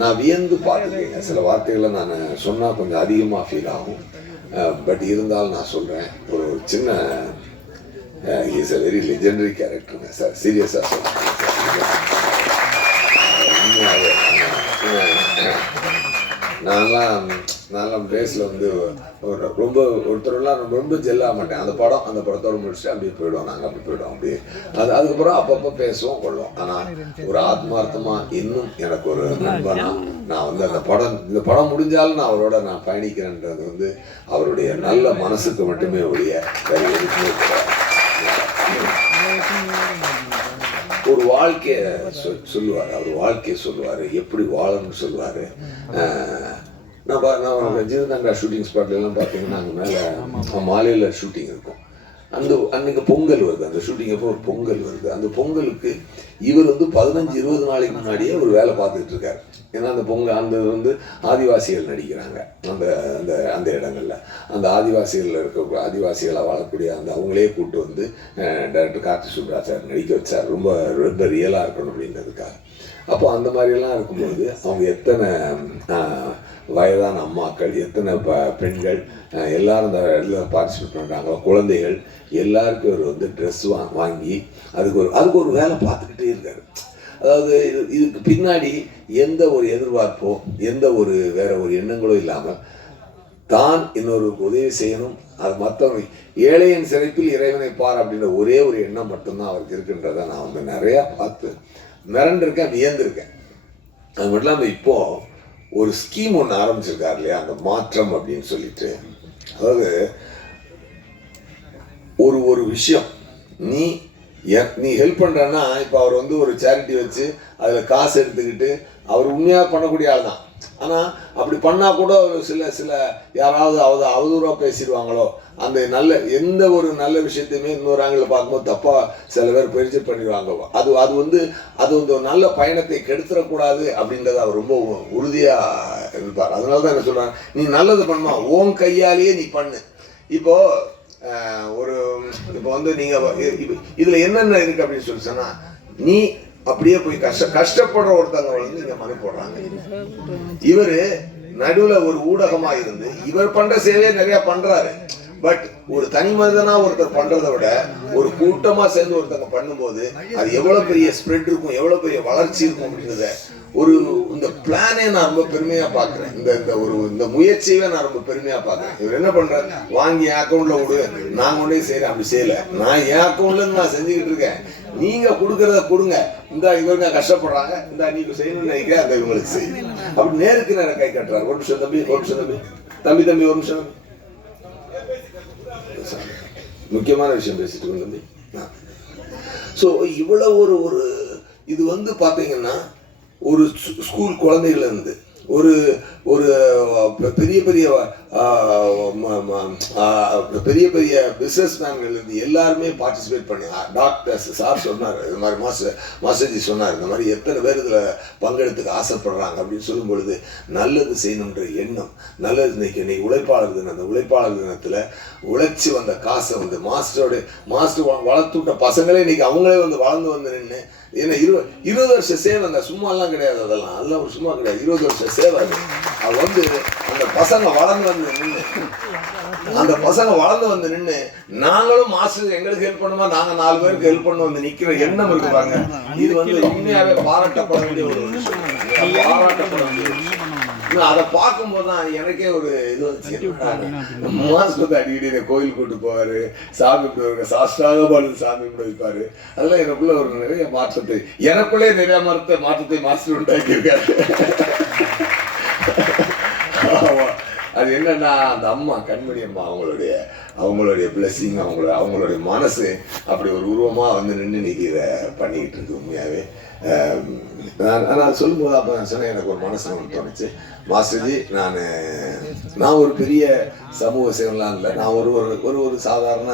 நான் வியந்து பார்த்துருக்கேங்க. சில வார்த்தைகளை நான் சொன்னால் கொஞ்சம் அதிகமாக ஃபீல் ஆகும். பட் இருந்தாலும் நான் சொல்கிறேன், ஒரு சின்ன இஸ் அ வெரி லெஜெண்டரி கேரக்டருங்க சார். சீரியஸாக சொல்கிறேன். நான்லாம் பேஸில் வந்து ஒருத்தரெல்லாம் ரொம்ப ஜெல்லாக மாட்டேன். அந்த படத்தோடு முடிச்சுட்டு அப்படியே போயிடுவோம். நாங்கள் அப்படி போயிடுவோம். அப்படியே அதுக்கப்புறம் அப்பப்போ பேசுவோம் கொள்வோம். ஆனால் ஒரு ஆத்மார்த்தமாக இன்னும் எனக்கு ஒரு நண்பனா நான் வந்து இந்த படம் முடிஞ்சாலும் நான் அவரோட நான் பயணிக்கிறேன்றது வந்து அவருடைய நல்ல மனசுக்கு மட்டுமே ஒழிய வேற எதுக்குமே ஒரு வாழ்க்கையை சொல்லுவார். அவர் வாழ்க்கையை சொல்லுவார், எப்படி வாழணும்னு சொல்லுவார். நான் ரஜினிகாந்தா ஷூட்டிங் ஸ்பாட்லாம் பார்த்தீங்கன்னா அங்கே மேலே மாலையில் ஷூட்டிங் இருக்கும். அன்னைக்கு பொங்கல் வருது. அந்த ஷூட்டிங் அப்போ ஒரு பொங்கல் வருது. அந்த பொங்கலுக்கு இவர் வந்து 15-20 நாளைக்கு முன்னாடியே ஒரு வேலை பார்த்துக்கிட்டு இருக்காரு. ஏன்னா அந்த பொங்கல் வந்து ஆதிவாசிகள் நடிக்கிறாங்க அந்த இடங்கள்ல. அந்த ஆதிவாசிகளை வாழக்கூடிய அவங்களே கூப்பிட்டு வந்து டைரக்டர் கார்த்தி சுப்ராஜ் சார் நடிக்க வச்சார். ரொம்ப ரொம்ப ரியலாக இருக்கணும் அப்படின்றதுக்காக. அப்போ அந்த மாதிரிலாம் இருக்கும்போது அவங்க எத்தனை வயதான அம்மாக்கள், எத்தனை பெண்கள் எல்லாரும் அந்த இடத்துல பார்ட்டிசிபேட் பண்ணுறாங்களோ, குழந்தைகள் எல்லாருக்கும் அவர் வந்து ட்ரெஸ் வாங்கி அதுக்கு ஒரு வேலை பார்த்துக்கிட்டே இருக்காரு. அதாவது இதுக்கு பின்னாடி எந்த ஒரு எதிர்பார்ப்போ எந்த ஒரு வேற ஒரு எண்ணங்களோ இல்லாமல் தான் இன்னொரு உதவி செய்யணும், அது மற்றவங்க ஏழையின் சிறைப்பில் இறைவனை பார் அப்படின்ற ஒரே ஒரு எண்ணம் மட்டும்தான் அவருக்கு இருக்குன்றதை நான் வந்து நிறையா பார்த்து மிரண்டிருக்கேன், வியந்திருக்கேன். அது மட்டும் இல்லாமல் இப்போது ஒரு ஸ்கீம் ஒன்று ஆரம்பிச்சிருக்காரு இல்லையா, அந்த மாற்றம் அப்படின்னு சொல்லிட்டு. அதாவது ஒரு விஷயம் நீ ஹெல்ப் பண்ணுறன்னா, இப்போ அவர் வந்து ஒரு சேரிட்டி வச்சு அதில் காசு எடுத்துக்கிட்டு அவர் உண்மையாக பண்ணக்கூடிய ஆள் தான். ஆனால் அப்படி பண்ணால் கூட சில யாராவது அவதூறாக பேசிடுவாங்களோ, அந்த எந்த ஒரு நல்ல விஷயத்தையுமே இன்னொரு ஆங்கில பார்க்கும்போது தப்பாக சில பேர் பயிற்சி பண்ணிடுவாங்க. அது வந்து ஒரு நல்ல பயணத்தை கெடுத்துடக்கூடாது அப்படின்றத அவர் ரொம்ப உறுதியாக இருப்பார். அதனால தான் என்ன சொல்கிறாங்க, நீ நல்லது பண்ணுமா உன் கையாலேயே நீ பண்ணு. இப்போது இப்போ வந்து நீங்கள் இதில் என்னென்ன இருக்குது அப்படின்னு சொல்லி சொன்னால், நீ அப்படியே போய் கஷ்டப்படுற ஒருத்தவங்க வந்து இங்கே மனு போடுறாங்க. இவர் நடுவில் ஒரு ஊடகமா இருந்து இவர் பண்ற சேவையை நிறைய பண்றாரு. பட் ஒரு தனி மனிதனா ஒருத்தர் பண்றதை விட ஒரு கூட்டமா சேர்ந்து ஒருத்தவங்க பண்ணும்போது அது எவ்வளவு பெரிய ஸ்ப்ரெட் இருக்கும், எவ்வளவு பெரிய வளர்ச்சி இருக்கும் அப்படின்றத இந்த பிளானே நான் ரொம்ப பெருமையா பாக்குறேன். இந்த முயற்சியவே நான் ரொம்ப பெருமையா பாக்குறேன். இவர் என்ன பண்றாரு, வாங்கி என் அக்கௌண்ட்ல விடு, நான் கொண்டே செய்யறேன். அப்படி செய்யல, நான் என் அக்கௌண்ட்ல இருந்து நான் செஞ்சுக்கிட்டு இருக்கேன். நீங்க கொடுக்கறத கொடுங்க, இந்த இவங்க கஷ்டப்படுறாங்க, இந்த நீங்க செய்யணும்னு நினைக்கிறேன், அந்த இவங்களுக்கு செய்யும். அப்படி நேருக்கு நேரம் கை கட்டுறாரு. ஒரு நிமிஷம் தம்பி, ஒரு நிமிஷம் தம்பி, தம்பி ஒரு நிமிஷம். முக்கியமான விஷயம் பேசிட்டு தம்பி. ஸோ இவ்வளவு ஒரு இது வந்து பார்த்தீங்கன்னா ஒரு ஸ்கூல் குழந்தைகள் இருந்து ஒரு பெரிய பெரிய பிஸ்னஸ் மேன்கள் இருந்து எல்லாருமே பார்ட்டிசிபேட் பண்ணி, டாக்டர்ஸ் சார் சொன்னார், இது மாதிரி மாஸ்டர்ஜி சொன்னார், இந்த மாதிரி எத்தனை பேர் இதில் பங்கெடுத்துக்க ஆசைப்படுறாங்க அப்படின்னு சொல்லும் பொழுது நல்லது செய்யணுன்ற எண்ணம், நல்லது இன்னைக்கு உழைப்பாளர் தினம், அந்த உழைப்பாளர் தினத்தில் உழைச்சி வந்த காசை வந்து மாஸ்டர் வளர்த்து விட்ட பசங்களே இன்னைக்கு அவங்களே வந்து வளர்ந்து வந்து நின்று, ஏன்னா 20 வருஷ சேவைங்க, சும்மாலாம் கிடையாது, அதெல்லாம் ஒரு சும்மா கிடையாது, 20 வருஷ சேவை. அது வந்து அந்த பசங்க வளர்ந்து வந்து நின்று நாங்களும் மாஸ்டர் எங்களுக்கு ஹெல்ப் பண்ணுமா, நாங்க 4 பேருக்கு ஹெல்ப் பண்ண வந்து நிக்கிற எண்ணம் இருக்கு பாருங்க. இது வந்து உண்மையாவே பாராட்டப்பட வேண்டிய ஒரு விஷயம், பாராட்டப்பட வேண்டிய ஒரு விஷயம். அதை பார்க்கும்போது தான் எனக்கே ஒரு இது வந்து, மாஸ்டர் அடிக்கடி கோயில் கூட்டு போவாரு, சாமி கும்பிடுவாங்க, சாஸ்திராக பாடு சாமி கும்பிட வைப்பாரு. அதெல்லாம் எனக்குள்ள ஒரு நிறைய மாற்றத்தை, எனக்குள்ளே நிறைய மாற்றத்தை மாஸ்டர் உண்டாக்கி இருக்காரு. அது அது என்னன்னா அந்த அம்மா கண்மணி அம்மா அவங்களுடைய பிளெஸிங், அவங்களுடைய மனசு அப்படி ஒரு உருவமாக வந்து நின்று இன்னைக்கு இதை பண்ணிக்கிட்டு இருக்கு. உண்மையாகவே நான் சொல்லும்போது அப்போ நான் சொன்னேன், எனக்கு ஒரு மனசு ஒன்று தோணுச்சு, மாஸ்டர்ஜி நான் ஒரு பெரிய சமூக சேவலாம் இல்லை, நான் ஒரு சாதாரண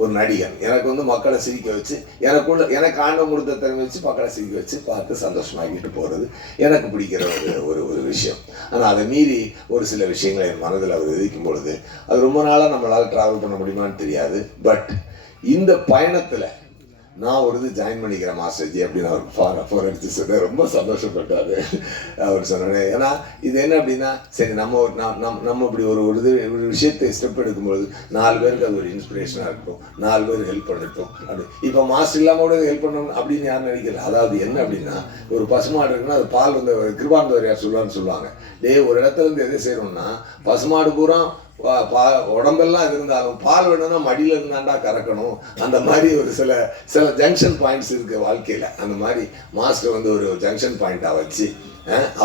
ஒரு நடிகன். எனக்கு வந்து மக்களை சிரிக்க வச்சு எனக்கு ஆண்டவன் கொடுத்த திறமை வச்சு மக்களை சிரிக்க வச்சு பார்த்து சந்தோஷமாக்கிட்டு போகிறது எனக்கு பிடிக்கிற ஒரு விஷயம். ஆனால் அதை மீறி ஒரு சில விஷயங்களை என் மனதில் அவர் விதிக்கும் பொழுது அது ரொம்ப நாளாக நம்மளால் ட்ராவல் பண்ண முடியுமான்னு தெரியாது. பட் இந்த பயணத்தில் நான் ஒரு இது ஜாயின் பண்ணிக்கிறேன் மாஸ்டர்ஜி அப்படின்னு அவர் ஃபோன் அடிச்சு சொன்னேன். ரொம்ப சந்தோஷப்பட்டார் அவர் சொன்னேன். ஏன்னா இது என்ன அப்படின்னா, சரி நம்ம இப்படி ஒரு விஷயத்தை ஸ்டெப் எடுக்கும்போது 4 பேருக்கு அது ஒரு இன்ஸ்பிரேஷனாக இருக்கும், 4 பேர் ஹெல்ப் பண்ணட்டும் அப்படி. இப்போ மாஸ்டர் இல்லாமல் கூட ஹெல்ப் பண்ணணும் அப்படின்னு யாரும் நினைக்கல. அதாவது என்ன அப்படின்னா, ஒரு பசுமாடு இருக்குன்னா அது பால் வந்து கிருபானந்தவர் சொல்லுவாங்க, ஒரு இடத்துல இருந்து எதை செய்யணும்னா பசுமாடு பூரா உடம்பெல்லாம் இருந்தாலும் பால் வேணும்னா மடியில இருந்தாண்டா கறக்கணும். அந்த மாதிரி ஒரு சில ஜங்ஷன் பாயிண்ட்ஸ் இருக்கு வாழ்க்கையில. அந்த மாதிரி மாஸ்டர் வந்து ஒரு ஜங்ஷன் பாயிண்டா வச்சு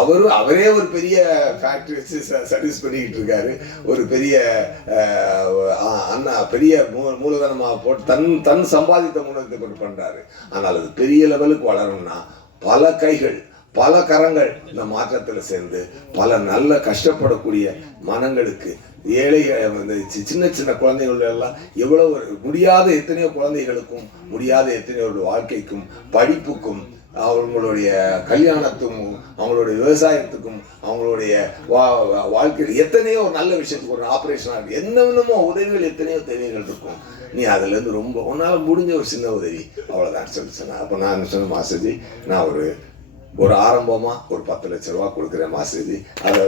அவரே ஒரு பெரிய ஃபேக்டரி வச்சு சர்வீஸ் பண்ணிக்கிட்டு இருக்காரு. ஒரு பெரிய மூலதனமாக போட்டு தன் சம்பாதித்த மூலத்தை கொண்டு பண்றாரு. ஆனால் அது பெரிய லெவலுக்கு வளரணும்னா பல கைகள் பல கரங்கள் இந்த மாற்றத்தில் சேர்ந்து பல நல்ல கஷ்டப்படக்கூடிய மனங்களுக்கு, ஏழை சின்ன சின்ன குழந்தைகள் எல்லாம் எவ்வளவு முடியாத எத்தனையோ குழந்தைகளுக்கும் முடியாத எத்தனையோ வாழ்க்கைக்கும் படிப்புக்கும் அவங்களுடைய கல்யாணத்துக்கும் அவங்களுடைய விவசாயத்துக்கும் அவங்களுடைய வாழ்க்கையில் எத்தனையோ நல்ல விஷயத்துக்கு ஒரு ஆப்ரேஷனாக இருக்கு, என்னென்னமோ உதவிகள் எத்தனையோ தேவைகள் இருக்கும். நீ அதுலேருந்து ரொம்ப உன்னால் முடிஞ்ச ஒரு சின்ன உதவி அவ்வளோதான் சொன்னேன். அப்போ நான் சொன்ன மாஸ்டர்ஜி, நான் ஒரு ஆரம்பமாக ஒரு 10 லட்ச ரூபா கொடுக்குறேன் மாஸ்டர்ஜி. அதை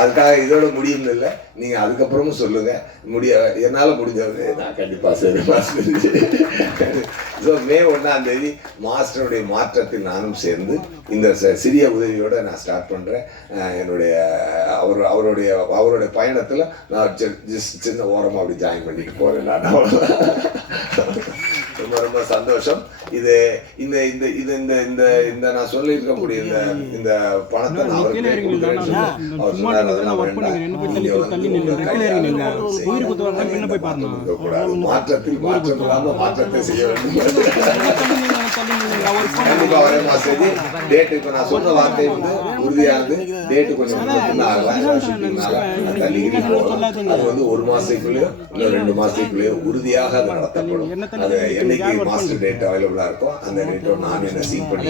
அதுக்காக இதோட முடியும் இல்லை, நீங்கள் அதுக்கப்புறமும் சொல்லுங்கள். என்னால் முடிஞ்சது நான் கண்டிப்பாக செய்வேன் மாஸ்டர். ஸோ May 1 மாஸ்டருடைய மாற்றத்தில் நானும் சேர்ந்து இந்த சிறிய உதவியோடு நான் ஸ்டார்ட் பண்ணுறேன். என்னுடைய அவருடைய பயணத்தில் நான் சின்ன ஓரமாக அப்படி ஜாயின் பண்ணிட்டு போகிறேன். நான் ரொம்ப ரொம்ப சந்தோஷம். இது இந்த இந்த இது இந்த இந்த இந்த நான் சொல்லியிருக்கக்கூடிய இந்த பணத்தை நான் அவருக்கு கொடுக்குறேன்னு சொல்லி அவர் சொன்னார். மாற்றத்தில் மாற்றம் இல்லாமல் மாற்றத்தை செய்ய வேண்டும். கண்டிப்பாக ஒரே மாசம் டேட் இப்போ நான் சொன்ன வார்த்தை வந்து உறுதியானது. டேட்டு கொஞ்சம் தள்ளிக்கிட்டு போகும். அது வந்து 1 மாசத்துக்குள்ளேயோ இல்லை 2 மாசத்துக்குள்ளேயோ உறுதியாக அது நடத்தப்படும். அது என்னைக்கு மாஸ்டர் டேட் அவைலபிளா இருக்கோ அந்த டேட்டோ நான் என்ன சீன் பண்ணி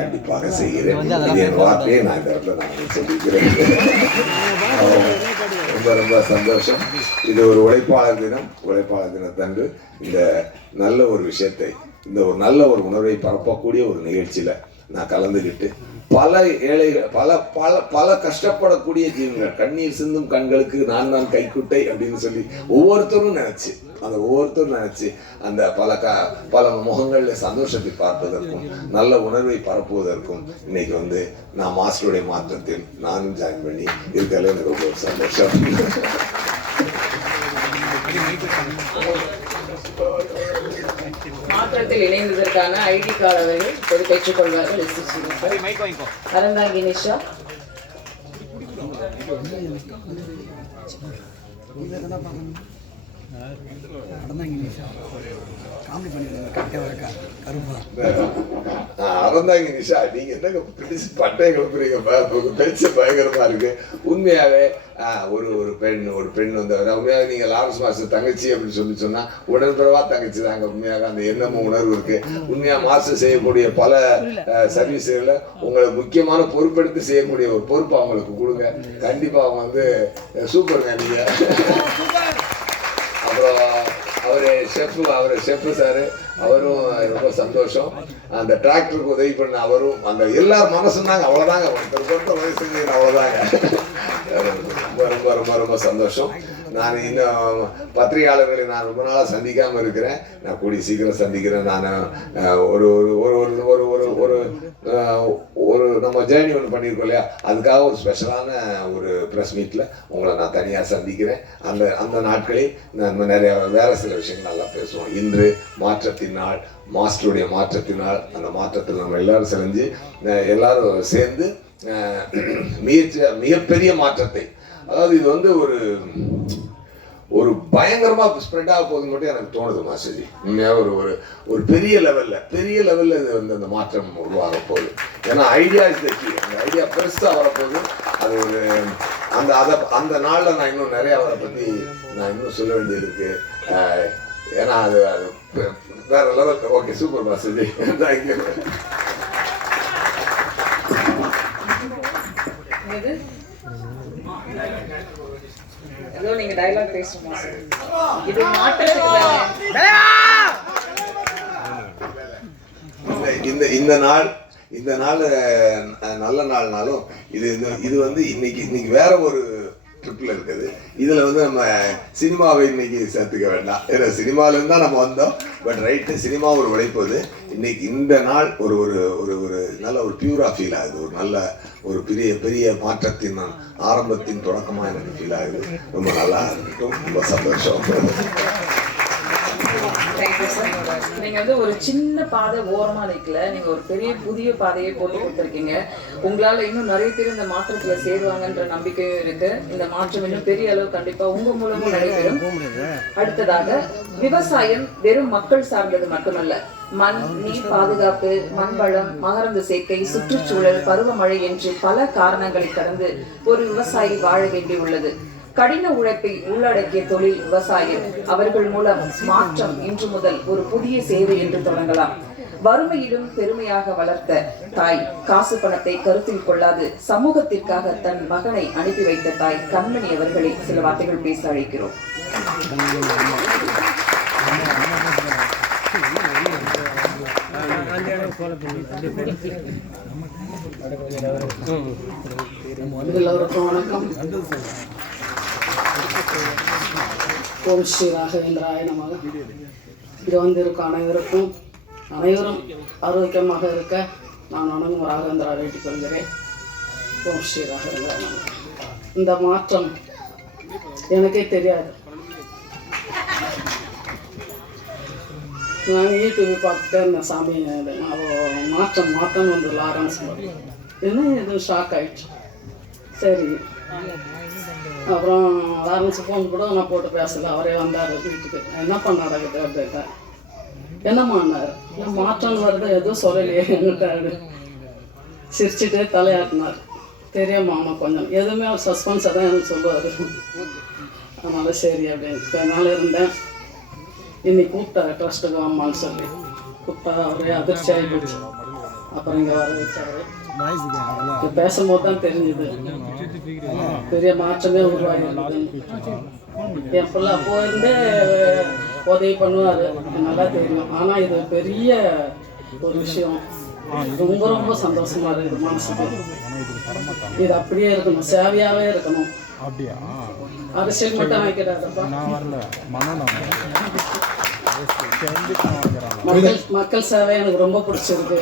கண்டிப்பாக செய்கிறேன். என் வார்த்தையை நான் இந்த இடத்துல நான் சொல்லிக்கிறேன். ரொம்ப ரொம்ப சந்தோஷம். இது ஒரு உழைப்பாளர் தினத்தன்று இந்த நல்ல ஒரு விஷயத்தை, இந்த ஒரு நல்ல ஒரு உணர்வை பரப்பக்கூடிய ஒரு நிகழ்ச்சியில நான் கலந்துக்கிட்டு பல ஏழைகள் பல கஷ்டப்படக்கூடிய ஜீவன்கள், கண்ணீர் சிந்தும் கண்களுக்கு நான் கைக்குட்டை அப்படின்னு சொல்லி ஒவ்வொருத்தரும் நினைச்சு அந்த பல முகங்களில் சந்தோஷத்தை பார்ப்பதற்கும் நல்ல உணர்வை பரப்புவதற்கும் இன்னைக்கு வந்து நான் மாஸ்டருடைய மாற்றத்தில் நானும் ஜாயின் பண்ணி இருக்கிறதுல எனக்கு ரொம்ப சந்தோஷம். மாற்றத்தில் இணைந்ததற்கான ஐடி கார்டு அவர்கள் இப்போது பெற்றுக்கொள்வார்கள். அறந்தாங்கி நிஷா. அறந்தாங்கி நிஷா, நீங்க என்னங்க பட்டையை கிளப்புறீங்க, பேச்சு பயங்கரமா இருக்கு. உண்மையாவே ஒரு பெண் வந்து உண்மையாக நீங்க லாரன்ஸ் மாஸ்டர் தங்கச்சி அப்படின்னு சொன்னா உடன்பிறவா தங்கச்சி தாங்க. உண்மையாக அந்த எண்ணமும் உணர்வு இருக்கு. உண்மையா மாஸ்டர் செய்யக்கூடிய பல சர்வீஸ்ல உங்களை முக்கியமான பொறுப்பெடுத்து செய்யக்கூடிய ஒரு பொறுப்பு அவங்களுக்கு கொடுங்க. கண்டிப்பா அவங்க வந்து சூப்பருங்க நீங்க. அப்புறம் அவர் ஷெஃப் சாரு, அவரும் ரொம்ப சந்தோஷம். அந்த டிராக்டருக்கு உதவி பண்ண அவரும், அந்த எல்லாரும் மனசும் தாங்க. அவ்வளோதாங்க, ஒருத்தர் உதவி செஞ்சீங்க, அவ்வளோதாங்க. ரொம்ப ரொம்ப ரொம்ப ரொம்ப சந்தோஷம். நான் இன்னும் பத்திரிகையாளர்களை நான் ரொம்ப நாளாக சந்திக்காமல் இருக்கிறேன். நான் கூடி சீக்கிரம் சந்திக்கிறேன். நான் ஒரு ஒரு ஒரு ஒரு ஒரு ஒரு நம்ம ஜேர்னி ஒன்று பண்ணியிருக்கோம் இல்லையா, அதுக்காக ஒரு ஸ்பெஷலான ஒரு ப்ரெஸ் மீட்டில் உங்களை நான் தனியாக சந்திக்கிறேன். அந்த நாட்களில் நம்ம நிறைய வேறு சில விஷயங்கள் நல்லா பேசுவோம். இன்று மாற்றத்தின் நாள், மாஸ்டருடைய மாற்றத்தின் நாள். அந்த மாற்றத்தில் நம்ம எல்லாரும் செஞ்சு எல்லாரும் சேர்ந்து மிகப்பெரிய மாற்றத்தை, அதாவது இது வந்து ஒரு பயங்கரமாக ஸ்ப்ரெட் ஆக போகுதுன்னு மட்டும் எனக்கு தோணுது மாஸ்டர்ஜி. உண்மையாக ஒரு பெரிய லெவலில் இது வந்து அந்த மாற்றம் உருவாக போகுது. ஏன்னா ஐடியா இஸ் த கீ. அந்த ஐடியா பெருசாக வரப்போகுது. அது ஒரு அந்த நாளில் நான் இன்னும் நிறைய அவரை பற்றி நான் இன்னும் சொல்ல வேண்டியது இருக்கு. ஏன்னா அது வேற லெவல். ஓகே, சூப்பர் மாஸ்டர்ஜி, தேங்க்யூ. ஏதோ நீங்க டயலாக் பேசணுமா சார்? இது மாற்றத்துக்கு இந்த நாள் நல்ல நாள்னாலும் இது வந்து இன்னைக்கு வேற ஒரு ட்ரிப்பில் இருக்குது. இதில் வந்து நம்ம சினிமாவை இன்னைக்கு சேர்த்துக்க வேண்டாம். ஏன்னா சினிமாவிலேருந்து தான் நம்ம வந்தோம். பட் ரைட்டு, சினிமா ஒரு உழைப்பது. இன்னைக்கு இந்த நாள் ஒரு ஒரு ஒரு ஒரு நல்ல ஒரு பியூரா ஃபீல் ஆகுது. ஒரு நல்ல ஒரு பெரிய மாற்றத்தின் ஆரம்பத்தின் தொடக்கமாக எனக்கு ஃபீல் ஆகுது. ரொம்ப நல்லா இருக்கட்டும். ரொம்ப சந்தோஷம். நீங்க வந்து ஒரு சின்ன பாதை ஓரமா நிக்கல, நீங்க ஒரு பெரிய புதிய பாதையை போட்டு கொடுத்துருக்கீங்க. உங்களால இன்னும் நிறைய பேர் இந்த மாற்றத்துல சேருவாங்கன்ற நம்பிக்கையும் இருக்கு. இந்த மாற்றம் இன்னும் பெரிய அளவு கண்டிப்பா உங்க மூலமும் நடைபெறும். அடுத்ததாக, விவசாயம் வெறும் மக்கள் சார்ந்தது மட்டுமல்ல. மண், நீர் பாதுகாப்பு, மண் வளம், மகரந்த சேர்க்கை, சுற்றுச்சூழல், பருவமழை என்று பல காரணங்களை கடந்து ஒரு விவசாயி வாழ வேண்டியுள்ளது. கடின உழைப்பை உள்ளடக்கிய தொழில் விவசாயம். அவர்கள் மூலம் மாற்றம் இன்று முதல் ஒரு புதிய சேவை என்று தொடங்கலாம். வறுமையிலும் பெருமையாக வளர்த்த தாய், காசு பணத்தை கருத்தில் கொள்ளாது சமூகத்திற்காக தன் மகனை அனுப்பி வைத்த தாய் கண்மணி அவர்களை சில வார்த்தைகள் பேச அழைக்கிறோம். எல்லோருக்கும் வணக்கம். ஓம் ஸ்ரீ ராகவேந்திராய நமக. இங்கே வந்திருக்கும் அனைவரும் ஆரோக்கியமாக இருக்க நான் வணங்கும் ராகவேந்திரா வேண்டிக் கொள்கிறேன். ஓம் ஸ்ரீ ராகவேந்திராய நமக. இந்த மாற்றம் எனக்கே தெரியாது. நான் யூடியூப் பார்த்துட்டே இருந்தேன். சாமி மாற்றம் வந்து லாரன்ஸ் என்ன இது ஷாக் ஆயிடுச்சு. சரி, அப்புறம் லாரன்ஸ் ஃபோன் கூட நான் போட்டு பேசல. அவரே வந்தார் வீட்டுக்கு. என்ன பண்ணார் கேட்டேன். என்னம்மான்னாரு. மாற்றம் வருது, எதுவும் சொல்லலையே என்கிட்ட. சிரிச்சுட்டு தலையாட்டினார். தெரியாமா அவனுக்கு கொஞ்சம் எதுவுமே அவர் சஸ்பென்ஸாக தான் எனக்கு சொல்லுவார். அதனால சரி அப்படின்னு அதனால இருந்தேன். இன்னைக்கு கூப்பிட்டாரு ட்ரஸ்ட்டுக்கு வாமான்னு சொல்லி கூப்பிட்டா அவரே அதிர்ச்சி ஆகிடுச்சு. அப்புறம் இங்கே வர வச்சாரு. பேசும்போது தான் தெரிஞ்சுது பெரிய மாற்றமே உருவாகிருக்குது. என் பிள்ளை அப்போ இருந்தே உதவி பண்ணுவார், நல்லா தெரியும். ஆனால் இது பெரிய ஒரு விஷயம். ரொம்ப ரொம்ப சந்தோஷமா இருக்குது மனசுக்கு. இது அப்படியே இருக்கணும், சேவையாகவே இருக்கணும். அரசியல் மட்டும் ஆக்கிடாதப்பா. மக்கள் சேவை எனக்கு ரொம்ப பிடிச்சிருக்கு.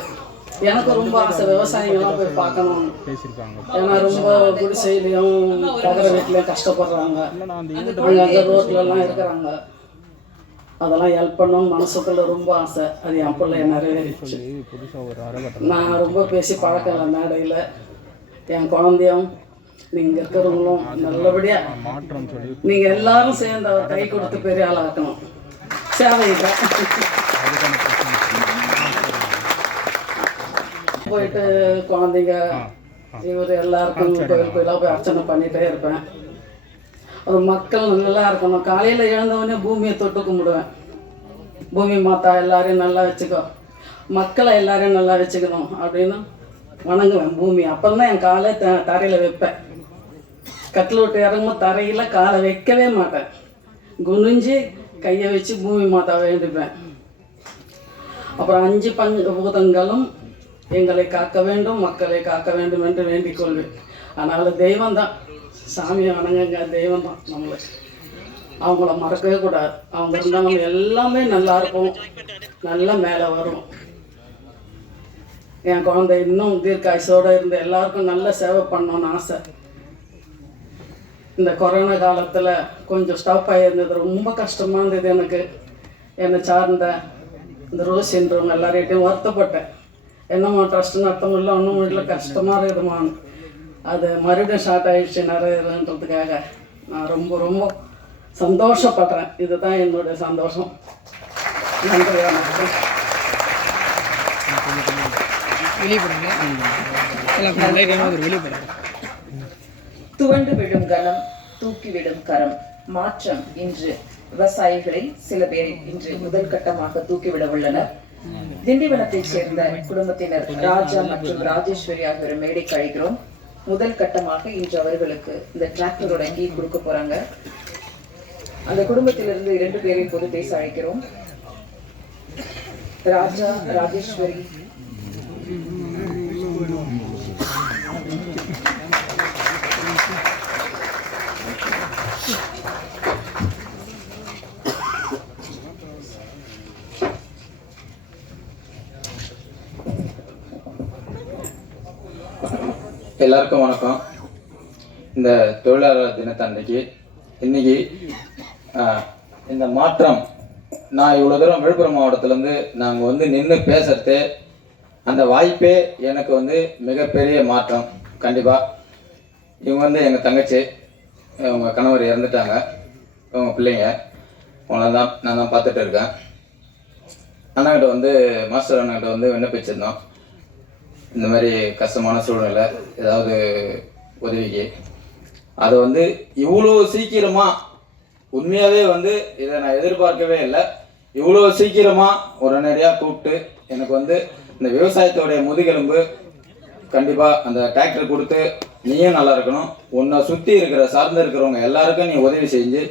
எனக்கு ரொம்ப ஆசை விவசாயிகள்லாம் போய் பார்க்கணும். ஏன்னா ரொம்ப குடிசையிலையும் தகர வீட்லையும் கஷ்டப்படுறாங்க. அங்கே ரோட்லலாம் இருக்கிறாங்க. அதெல்லாம் ஹெல்ப் பண்ணணும்னு மனசுக்குள்ள ரொம்ப ஆசை. அது என் பிள்ளை நிறைவேறிச்சு. நான் ரொம்ப பேசி பழக்கம் இல்லை மேடையில். என் குழந்தையும் நீங்கள் இருக்கிறவங்களும் நல்லபடியாக நீங்கள் எல்லாரும் சேர்ந்து அவர் கை கொடுத்து பெரிய ஆளாக்கணும். சேவையில் போயிட்டு குழந்தைங்க இவர் எல்லாருக்கும் கோயிலாக போய் அர்ச்சனை பண்ணிகிட்டே இருப்பேன். ஒரு மக்கள் நல்லா இருக்கணும். காலையில் எழுந்தவொடனே பூமியை தொட்டு கும்பிடுவேன். பூமி மாதா எல்லாரையும் நல்லா வச்சுக்கோ, மக்களை எல்லாரையும் நல்லா வச்சுக்கணும் அப்படின்னு வணங்குவேன் பூமி. அப்போ தான் என் காலை தரையில் வைப்பேன். கட்டில் விட்டு இறங்கும்போது தரையில் காலை வைக்கவே மாட்டேன். குனிஞ்சு கையை வச்சு பூமி மாதாவை வேண்டிப்பேன். அப்புறம் 5 பஞ்சபூதங்களும் எங்களை காக்க வேண்டும், மக்களை காக்க வேண்டும் என்று வேண்டிக் கொள்வேன். அதனால் தெய்வம் தான், சாமியை வணங்குங்க, தெய்வம் தான் நம்மளுக்கு. அவங்கள மறக்கவே கூடாது. அவங்க இருந்தால் நம்ம எல்லாமே நல்லா இருப்போம், நல்லா மேலே வரும். என் குழந்தை இன்னும் தீர்க்காயுசோடு இருந்து எல்லாருக்கும் நல்ல சேவை பண்ணணும்னு ஆசை. இந்த கொரோனா காலத்தில் கொஞ்சம் ஸ்டாப் ஆகியிருந்தது, ரொம்ப கஷ்டமாக இருந்தது எனக்கு. என்னை சார்ந்த இந்த ரோசின்றவங்க எல்லார்கிட்டையும் வருத்தப்பட்டேன். என்னம்மா ட்ரஸ்ட் நடத்த முடியல, ஒன்றும் முடியல, கஷ்டமாக இருக்குதுமான்னு. அது மறுபடியும் ஸ்டார்ட் ஆகிடுச்சு நிறையன்றதுக்காக நான் ரொம்ப ரொம்ப சந்தோஷப்படுறேன். இதுதான் என்னுடைய சந்தோஷம். நன்றி, வணக்கம். துவண்டு விடும் கணம், தூக்கிவிடும் கரம். மாற்றம் இன்று விவசாயிகளை சில பேர் இன்று முதல் கட்டமாக தூக்கிவிட உள்ளனர். திண்டிவனத்தைச் சேர்ந்த குடும்பத்தினர் ராஜா மற்றும் ராஜேஸ்வரி ஆகியோர் மேடைக்கு அழைக்கிறோம். முதல் கட்டமாக இன்று அவர்களுக்கு இந்த டிராக்டரோட கீ கொடுக்க போறாங்க. அந்த குடும்பத்திலிருந்து 2 பேரை இப்போது பேச அழைக்கிறோம். ராஜா, ராஜேஸ்வரி. எல்லாருக்கும் வணக்கம். இந்த தொழிலாளர் தினத்தன்னைக்கு இன்னைக்கு இந்த மாற்றம், நான் இவ்வளோ தூரம் விழுப்புரம் மாவட்டத்திலேருந்து நாங்கள் வந்து நின்று பேசுறது, அந்த வாய்ப்பே எனக்கு வந்து மிகப்பெரிய மாற்றம். கண்டிப்பாக இவங்க வந்து எங்கள் தங்கச்சி, அவங்க கணவர் இறந்துட்டாங்க, அவங்க பிள்ளைங்க, அவங்கள தான் நான் தான் பார்த்துட்டு இருக்கேன். அண்ணாக்கிட்ட வந்து மாஸ்டர் அண்ணாக்கிட்ட வந்து விண்ணப்பிச்சிருந்தோம், இந்த மாதிரி கஷ்டமான சூழ்நிலை ஏதாவது உதவிக்கு. அதை வந்து இவ்வளோ சீக்கிரமாக, உண்மையாகவே வந்து இதை நான் எதிர்பார்க்கவே இல்லை, இவ்வளோ சீக்கிரமாக உடனடியாக கூப்பிட்டு எனக்கு வந்து இந்த விவசாயத்தோடைய முதுகெலும்பு, கண்டிப்பாக அந்த டிராக்டர் கொடுத்து நீயும் நல்லா இருக்கணும், உன்னை சுற்றி இருக்கிற சார்ந்து இருக்கிறவங்க எல்லாருக்கும் நீ உதவி செஞ்சு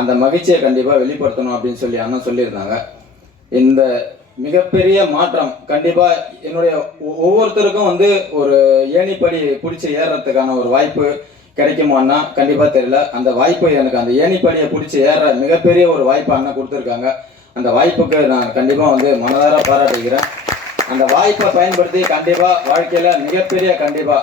அந்த மகிழ்ச்சியை கண்டிப்பாக வெளிப்படுத்தணும் அப்படின்னு சொல்லி அண்ணன் சொல்லியிருந்தாங்க. இந்த மிகப்பெரிய மாற்றம் கண்டிப்பாக என்னுடைய ஒவ்வொருத்தருக்கும் வந்து ஒரு ஏணிப்படி பிடிச்சி ஏறுறதுக்கான ஒரு வாய்ப்பு கிடைக்குமான்னா கண்டிப்பாக தெரியல. அந்த வாய்ப்பு எனக்கு, அந்த ஏணிப்படியை பிடிச்சி ஏற மிகப்பெரிய ஒரு வாய்ப்பு அண்ணன் கொடுத்துருக்காங்க. அந்த வாய்ப்புக்கு நான் கண்டிப்பாக வந்து மனதார பாராட்டுகிறேன். அந்த வாய்ப்பை பயன்படுத்தி கண்டிப்பாக வாழ்க்கையில் மிகப்பெரிய கண்டிப்பாக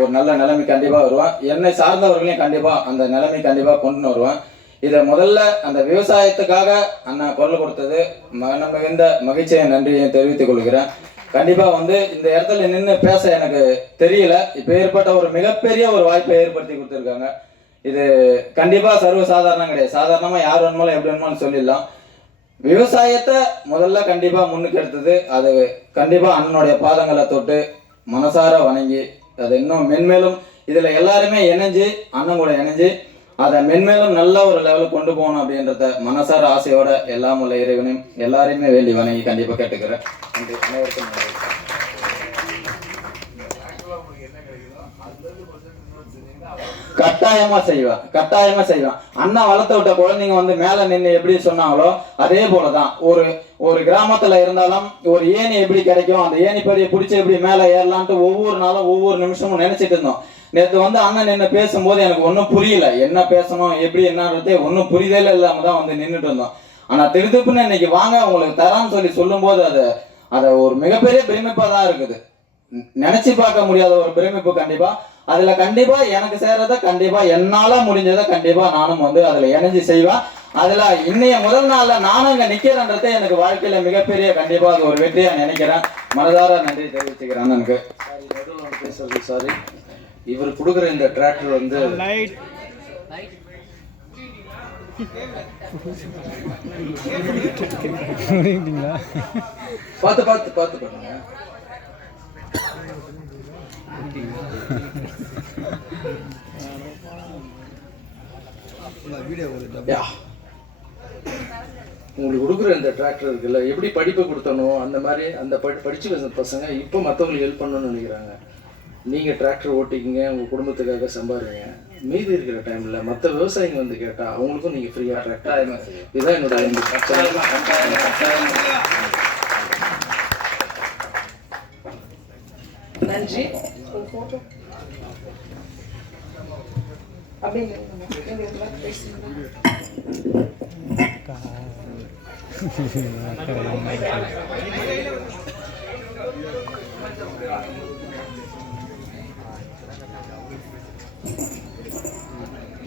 ஒரு நல்ல நிலைமை கண்டிப்பாக வருவேன். என்னை சார்ந்தவர்களையும் கண்டிப்பாக அந்த நிலைமை கண்டிப்பாக கொண்டு வருவேன். இதை முதல்ல அந்த விவசாயத்துக்காக அண்ணன் குரல் கொடுத்தது நம்ம இந்த மகிழ்ச்சியை நன்றியை தெரிவித்துக் கொள்கிறேன். கண்டிப்பாக வந்து இந்த இடத்துல நின்று பேச எனக்கு தெரியல, இப்போ ஏற்பட்ட ஒரு மிகப்பெரிய ஒரு வாய்ப்பை ஏற்படுத்தி கொடுத்துருக்காங்க. இது கண்டிப்பாக சர்வசாதாரணம் கிடையாது. சாதாரணமாக யார் வேணுமாலும் எப்படி வேணுமாலும் சொல்லிடலாம். விவசாயத்தை முதல்ல கண்டிப்பாக முன்னுக்கு எடுத்தது, அது கண்டிப்பாக அண்ணனுடைய பாதங்களை தொட்டு மனசார வணங்கி அதை இன்னும் மென்மேலும் இதில் எல்லாருமே இணைஞ்சு, அண்ணன் கூட இணைஞ்சு அதை மென்மேலும் நல்ல ஒரு லெவலுக்கு கொண்டு போகணும் அப்படின்றத மனசார ஆசையோட எல்லாம் உள்ள இறைவனையும் எல்லாரையுமே வேண்டி வணங்கி கண்டிப்பாக கேட்டுக்கிறேன். நன்றி. அனைவருக்கும் நன்றி. கட்டாயமா செய்வேன். அண்ணா வளர்த்து விட்ட குழந்தைங்க வந்து மேல நின்று எப்படி சொன்னாங்களோ அதே போலதான் ஒரு கிராமத்துல இருந்தாலும் ஒரு ஏணி எப்படி கிடைக்கும், அந்த ஏணிப்படியை பிடிச்சி எப்படி மேல ஏறலான்ட்டு ஒவ்வொரு நாளும் ஒவ்வொரு நிமிஷமும் நினைச்சிட்டு இருந்தோம். நேற்று வந்து அண்ணன் என்ன பேசும்போது எனக்கு ஒன்றும் புரியல, என்ன பேசணும் எப்படி என்னன்றதே ஒன்றும் புரிதலே இல்லாம தான் வந்து நின்றுட்டு இருந்தோம். ஆனா திருத்துப்புன்னு இன்னைக்கு வாங்க உங்களுக்கு தரான்னு சொல்லும்போது அது ஒரு மிகப்பெரிய பிரமிப்பா தான் இருக்குது. நினைச்சு பார்க்க முடியாத ஒரு பிரமிப்பு. கண்டிப்பா அதுல கண்டிப்பா எனக்கு சேர்றத கண்டிப்பா என்னால முடிஞ்சதை கண்டிப்பா நானும் வந்து அதுல இணைஞ்சு செய்வேன். அதுல இன்னைய முதல் நாள்ல நானும் இங்க நிக்கிறேன்றதே எனக்கு வாழ்க்கையில மிகப்பெரிய கண்டிப்பா அது ஒரு வெற்றியா நினைக்கிறேன். மனதார நன்றி தெரிவிச்சுக்கிறேன் அண்ணனுக்கு. சாரி, இவர் கொடுக்குற இந்த டிராக்டர் வந்து பார்த்து பண்ணுங்க. உங்களுக்கு கொடுக்குற இந்த டிராக்டர் இருக்குல்ல, எப்படி படிப்பை கொடுத்தனும் அந்த மாதிரி அந்த படிச்சு பசங்க இப்போ மற்றவங்களுக்கு ஹெல்ப் பண்ணணும்னு நினைக்கிறாங்க. நீங்கள் டிராக்டர் ஓட்டிக்கிங்க, உங்கள் குடும்பத்துக்காக சம்பாதிங்க. மீதி இருக்கிற டைமில் மற்ற விவசாயிங்க வந்து கேட்டால் அவங்களுக்கும் நீங்கள் ஃப்ரீயாக டிராக்டர். இதுதான் என்னோட நன்றி.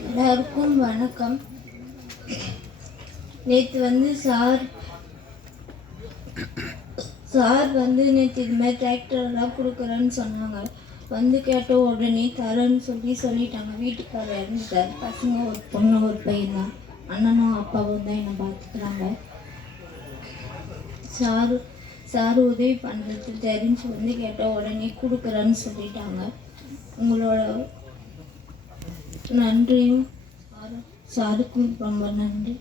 எல்லாருக்கும் வணக்கம். நேற்று வந்து சார் வந்து நேற்று இது மாதிரி டிராக்டர்லாம் கொடுக்குறேன்னு சொன்னாங்க. வந்து கேட்ட உடனே தரேன்னு சொல்லிட்டாங்க. வீட்டுக்காரர் இறந்துட்டார். பசங்க ஒரு பொண்ணு ஒரு பையன் தான். அண்ணனும் அப்பாவும் தான் என்னை பார்த்துக்கிறாங்க. சார் உதவி பண்ணுறது தெரிஞ்சு வந்து கேட்ட உடனே கொடுக்குறேன்னு சொல்லிட்டாங்க. உங்களோட நன்றியும் சாருக்கும் ரொம்ப நன்றி.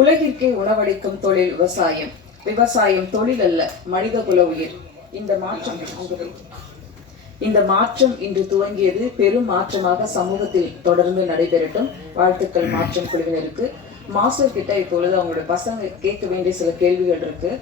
உலகிற்கே உணவளிக்கும் தொழில் விவசாயம். விவசாயம் தொழில் அல்ல, மனித குல உயிர். இந்த மாற்றம் இன்று துவங்கியது. பெரும் மாற்றமாக சமூகத்தில் தொடர்ந்து நடைபெறட்டும். வாழ்த்துக்கள் மாற்றம் குழுவினருக்கு. மாஸ்டர் கிட்ட இப்பொழுது அவங்களோட பசங்க கேட்க வேண்டிய சில கேள்விகள் இருக்கு.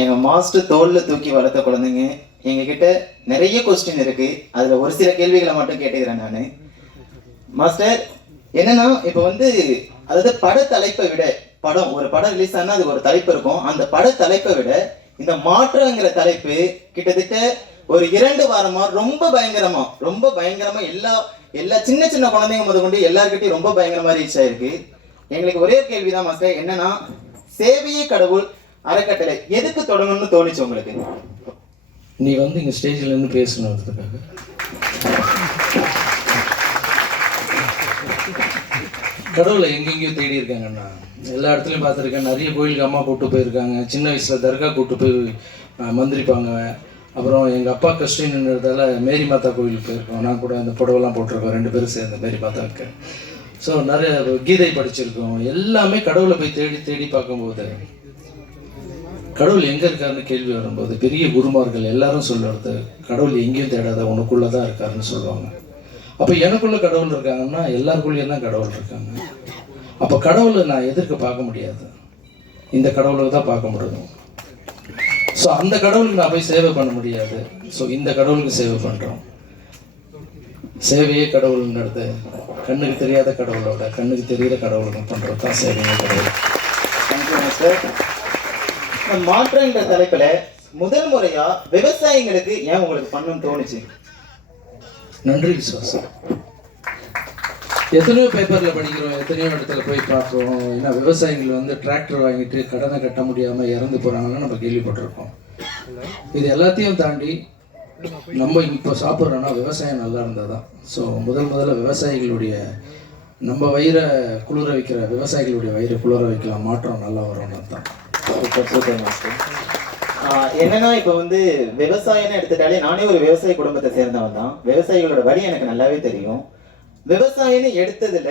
எங்கள் மாஸ்டர் தோளில் தூக்கி வளர்த்த குழந்தைங்க எங்ககிட்ட நிறைய கொஸ்டின் இருக்குது. அதில் ஒரு சில கேள்விகளை மட்டும் கேட்டுக்கிறேன் நான். மாஸ்டர் என்னன்னா, இப்போ வந்து அதாவது பட தலைப்பை விட ஒரு படம் ரிலீஸ் ஆனால் அதுக்கு ஒரு தலைப்பு இருக்கும். அந்த பட தலைப்பை விட இந்த மாற்றங்கிற தலைப்பு கிட்டத்தட்ட ஒரு 2 வாரமா ரொம்ப பயங்கரமா எல்லா சின்ன சின்ன குழந்தைங்க முத கொண்டு எல்லாருக்கிட்டையும் ரொம்ப பயங்கரமா ரீச் ஆயிருக்கு. எங்களுக்கு ஒரே கேள்விதான் மாஸ்டர், என்னன்னா சேவையே கடவுள் அறக்கட்டளை எதுக்கு தொடங்கணும்னு தோணுச்சு உங்களுக்கு? நீ வந்து இங்கே ஸ்டேஜில் இருந்து பேசணுன்றதுக்காக. கடவுளை எங்கெங்கேயோ தேடி இருக்காங்கண்ணா. எல்லா இடத்துலையும் பார்த்துருக்கேன். நிறைய கோயிலுக்கு அம்மா கூப்பிட்டு போயிருக்காங்க. சின்ன வயசில் தர்கா கூப்பிட்டு போய் மந்திரிப்பாங்க. அப்புறம் எங்கள் அப்பா கிறிஸ்டின்ன்றதால மேரி மாதா கோயிலுக்கு போயிருக்கோம். நான் கூட அந்த புடவெல்லாம் போட்டிருக்கோம், 2 பேரும் சேர்ந்த மேரி மாதாவுக்கு. ஸோ நிறைய கீதை படிச்சிருக்கோம். எல்லாமே கடவுளை போய் தேடி தேடி பார்க்கும்போது கடவுள் எங்கே இருக்காருன்னு கேள்வி வரும்போது பெரிய குருமார்கள் எல்லாரும் சொல்லுறது கடவுள் எங்கேயும் தேடாத உனக்குள்ளே தான் இருக்காருன்னு சொல்லுவாங்க. அப்போ எனக்குள்ளே கடவுள் இருக்காங்கன்னா எல்லாருக்குள்ளேயும் தான் கடவுள் இருக்காங்க. அப்போ கடவுளை நான் எதிர்க்க பார்க்க முடியாது, இந்த கடவுளுக்கு தான் பார்க்க முடியும். ஸோ அந்த கடவுளுக்கு நான் போய் சேவை பண்ண முடியாது. ஸோ இந்த கடவுளுக்கு சேவை பண்ணுறோம். சேவையே கடவுள்ன்றது கண்ணுக்கு தெரியாத கடவுளோட கண்ணுக்கு தெரியாத கடவுளுக்கு பண்ணுறது தான் சேவையே கடவுள். மாற்றங்கிற தலைப்புல முதல் முறையா விவசாயிங்களுக்கு ஏன் உங்களுக்கு பண்ணணும்னு தோணுச்சு? நன்றி விசுவாசம். எத்தனையோ பேப்பரில் படிக்கிறோம், எத்தனையோ இடத்துல போய் பார்க்குறோம். ஏன்னா விவசாயிகள் வந்து டிராக்டர் வாங்கிட்டு கடனை கட்ட முடியாமல் இறந்து போகிறாங்கன்னு நம்ம கேள்விப்பட்டிருக்கோம். இது எல்லாத்தையும் தாண்டி நம்ம இப்போ சாப்பிட்றோன்னா விவசாயம் நல்லா இருந்தால் தான். ஸோ முதல்ல விவசாயிகளுடைய நம்ம வயிறை குளிர வைக்கிற விவசாயிகளுடைய வயிறை குளிர வைக்கலாம், மாற்றம் நல்லா வரும்னு தான். என்னன்னா இப்போ வந்து விவசாயம்னு எடுத்துட்டாலே நானே ஒரு விவசாய குடும்பத்தை சேர்ந்தவன் தான். விவசாயிகளோட வழி எனக்கு நல்லாவே தெரியும். விவசாயம்னு எடுத்ததுல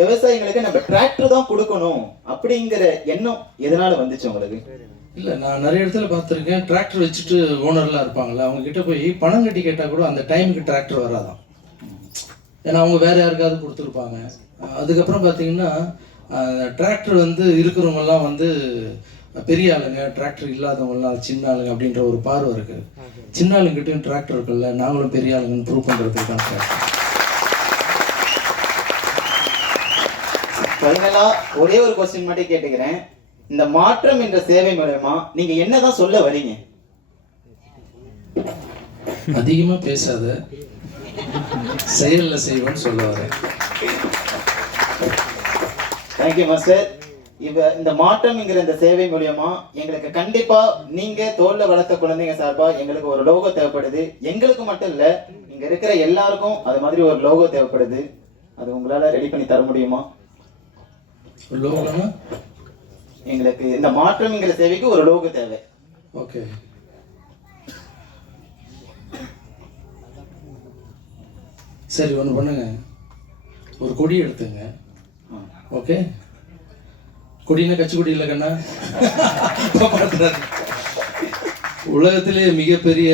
விவசாயிகளுக்கு நம்ம டிராக்டர் தான் கொடுக்கணும் அப்படிங்கிற எண்ணம் எதனால வந்துச்சு உங்களுக்கு? இல்லை, நான் நிறைய இடத்துல பார்த்துருக்கேன். டிராக்டர் வச்சுட்டு ஓனர்லாம் இருப்பாங்கள்ல, அவங்க கிட்ட போய் பணம் கட்டி கேட்டால் கூட அந்த டைமுக்கு டிராக்டர் வராதான். ஏன்னா அவங்க வேற யாருக்காவது கொடுத்துருப்பாங்க. அதுக்கப்புறம் பார்த்தீங்கன்னா டிராக்டர் வந்து இருக்கிறவங்கெல்லாம் வந்து பெரிய ஆளுங்க, டிராக்டர் இல்லாதவங்கலாம் சின்ன ஆளுங்க அப்படின்ற ஒரு பார்வை இருக்குது. சின்ன ஆளுங்கிட்டையும் டிராக்டர் இருக்குல்ல, நாங்களும் பெரிய ஆளுங்கன்னு ப்ரூவ் பண்ணுறதுக்கு தான் டிராக்டர். ஃபைனலா ஒரே ஒரு கொஸ்டின் மட்டும் கேட்டுக்கிறேன். இந்த மாற்றம் என்ற சேவை மூலமா நீங்க என்னதான் சொல்ல வரீங்க? அதிகமா பேசாத, செயல்ல செய்வோன்னு சொல்ல வரேன். Thank you master. இந்த மாற்றம்ங்கிற இந்த சேவை மூலியமா எங்களுக்கு கண்டிப்பா நீங்க தோல்ல வளர்த்த குழந்தைங்க சார்பா எங்களுக்கு ஒரு லோகோ தேவைப்படுது. எங்களுக்கு மட்டும் இல்ல, இங்க இருக்கிற எல்லாருக்கும் அது மாதிரி ஒரு லோகோ தேவைப்படுது. அது உங்களால ரெடி பண்ணி தர முடியுமா? லோகோனா எங்களுக்கு இந்த மாற்றம்ங்கிற சேவைக்கு ஒரு லோகோ தேவை. ஓகே, சரி ஒன்று பண்ணுங்க, ஒரு கொடி எடுத்துங்க. ஓகே, கொடினா கட்சி கொடி இல்லை கண்ணா. உலகத்திலே மிகப்பெரிய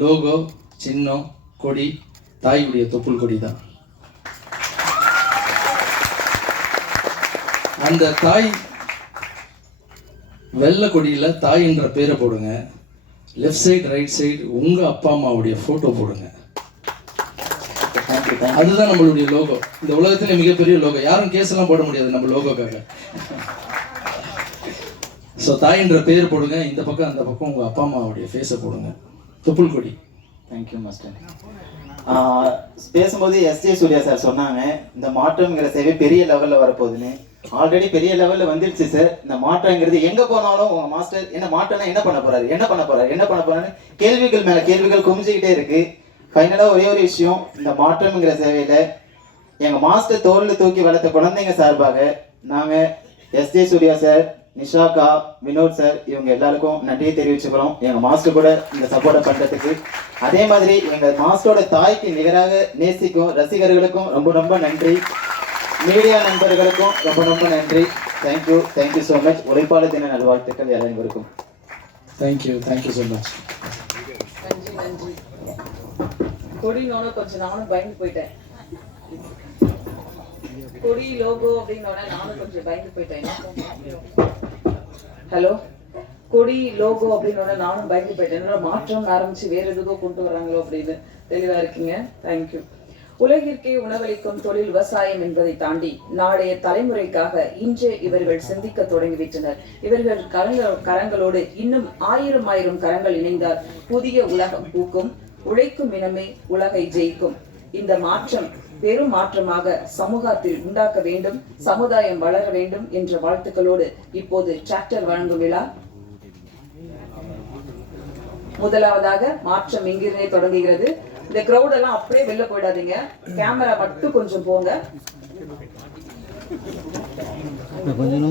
லோகோ, சின்னம், கொடி தாயுடைய தொப்புள் கொடி தான். அந்த தாய் வெள்ளை கொடியில் தாயின்ற பேரை போடுங்க. லெஃப்ட் சைடு ரைட் சைடு உங்கள் அப்பா அம்மாவுடைய ஃபோட்டோ போடுங்க. அதுதான் நம்மளுடைய லோகோ. இந்த உலகத்திலே மிகப்பெரிய லோகோ. யாரும் கேஸ்லாம் போட முடியாது நம்ம லோகோக்காக. ஸோ தாயின்ற பேர் போடுங்க. இந்த பக்கம் அந்த பக்கம் உங்கள் அப்பா அம்மாவுடைய ஃபேஸை போடுங்க. தொப்புள் கொடி. Thank you master. பேசும்போது எஸ்ஜே சூர்யா சார் சொன்னாங்க இந்த மாற்றம்ங்கிற சேவை பெரிய லெவலில் வரப்போகுதுன்னு. ஆல்ரெடி பெரிய லெவலில் வந்துருச்சு சார். இந்த மாற்றங்கிறது எங்கே போனாலும் உங்கள் மாஸ்டர் என்ன மாற்றம்னா என்ன பண்ண போறாருன்னு கேள்விகள் மேலே கேள்விகள் குமிஞ்சிக்கிட்டே இருக்கு. ஃபைனலாக ஒரே ஒரு விஷயம், இந்த மாற்றம்ங்கிற சேவையில் எங்கள் மாஸ்டர் தோளில் தூக்கி வளர்த்த குழந்தைங்க சார்பாக நாங்கள் எஸ்ஜே சூர்யா சார், நிஷாக்கா, வினோத் சார் இவங்க எல்லாருக்கும் நன்றியை தெரிவிச்சுக்கிறோம் எங்கள் மாஸ்டர் கூட இந்த சப்போர்ட்டை பண்ணுறதுக்கு. அதே மாதிரி எங்கள் மாஸ்டரோட தாய்க்கு நிகராக நேசிக்கும் ரசிகர்களுக்கும் ரொம்ப ரொம்ப நன்றி. மீடியா நண்பர்களுக்கும் ரொம்ப ரொம்ப நன்றி. Thank you so much. உழைப்பாளர் தின நல்வாழ்த்துக்கள் அனைவருக்கும். Thank you so much. நன்றி. கொடினோட கொஞ்சம் நானும் பயந்து போயிட்டேன். கொடி லோகோ அப்படின்னோட நானும் கொஞ்சம் பயந்து போயிட்டேன். ஹலோ, கொடி லோகோ அப்படின்னோட நானும் பயந்து போயிட்டேன். என்னோட மாற்றம் ஆரம்பிச்சு வேற எதுக்கோ கொண்டு வராங்களோ அப்படின்னு. தெளிவா இருக்கீங்க. தேங்க்யூ. உலகிற்கே உணவளிக்கும் தொழில் விவசாயம் என்பதை தாண்டி நாளைய தலைமுறைக்காக இன்று இவர்கள் சிந்திக்க தொடங்கிவிட்டனர். இவர்கள் கரங்களோடு இன்னும் ஆயிரம் கரங்கள் இணைந்தால் புதிய உலகம் பூக்கும். உழைக்கும் இனமே உலகை ஜெயிக்கும். இந்த மாற்றம் பெரும் மாற்றமாக சமூகத்தில் உண்டாக்க வேண்டும், சமுதாயம் வளர வேண்டும் என்ற வாழ்த்துக்களோடு இப்போது டிராக்டர் வழங்கும் விழா. முதலாவதாக மாற்றம் இங்கிருந்தே தொடங்குகிறது. இந்த கிரௌட் எல்லாம் அப்படியே வெளில போயிடாதீங்க. கேமரா மட்டும் கொஞ்சம் போங்க. கொஞ்சம்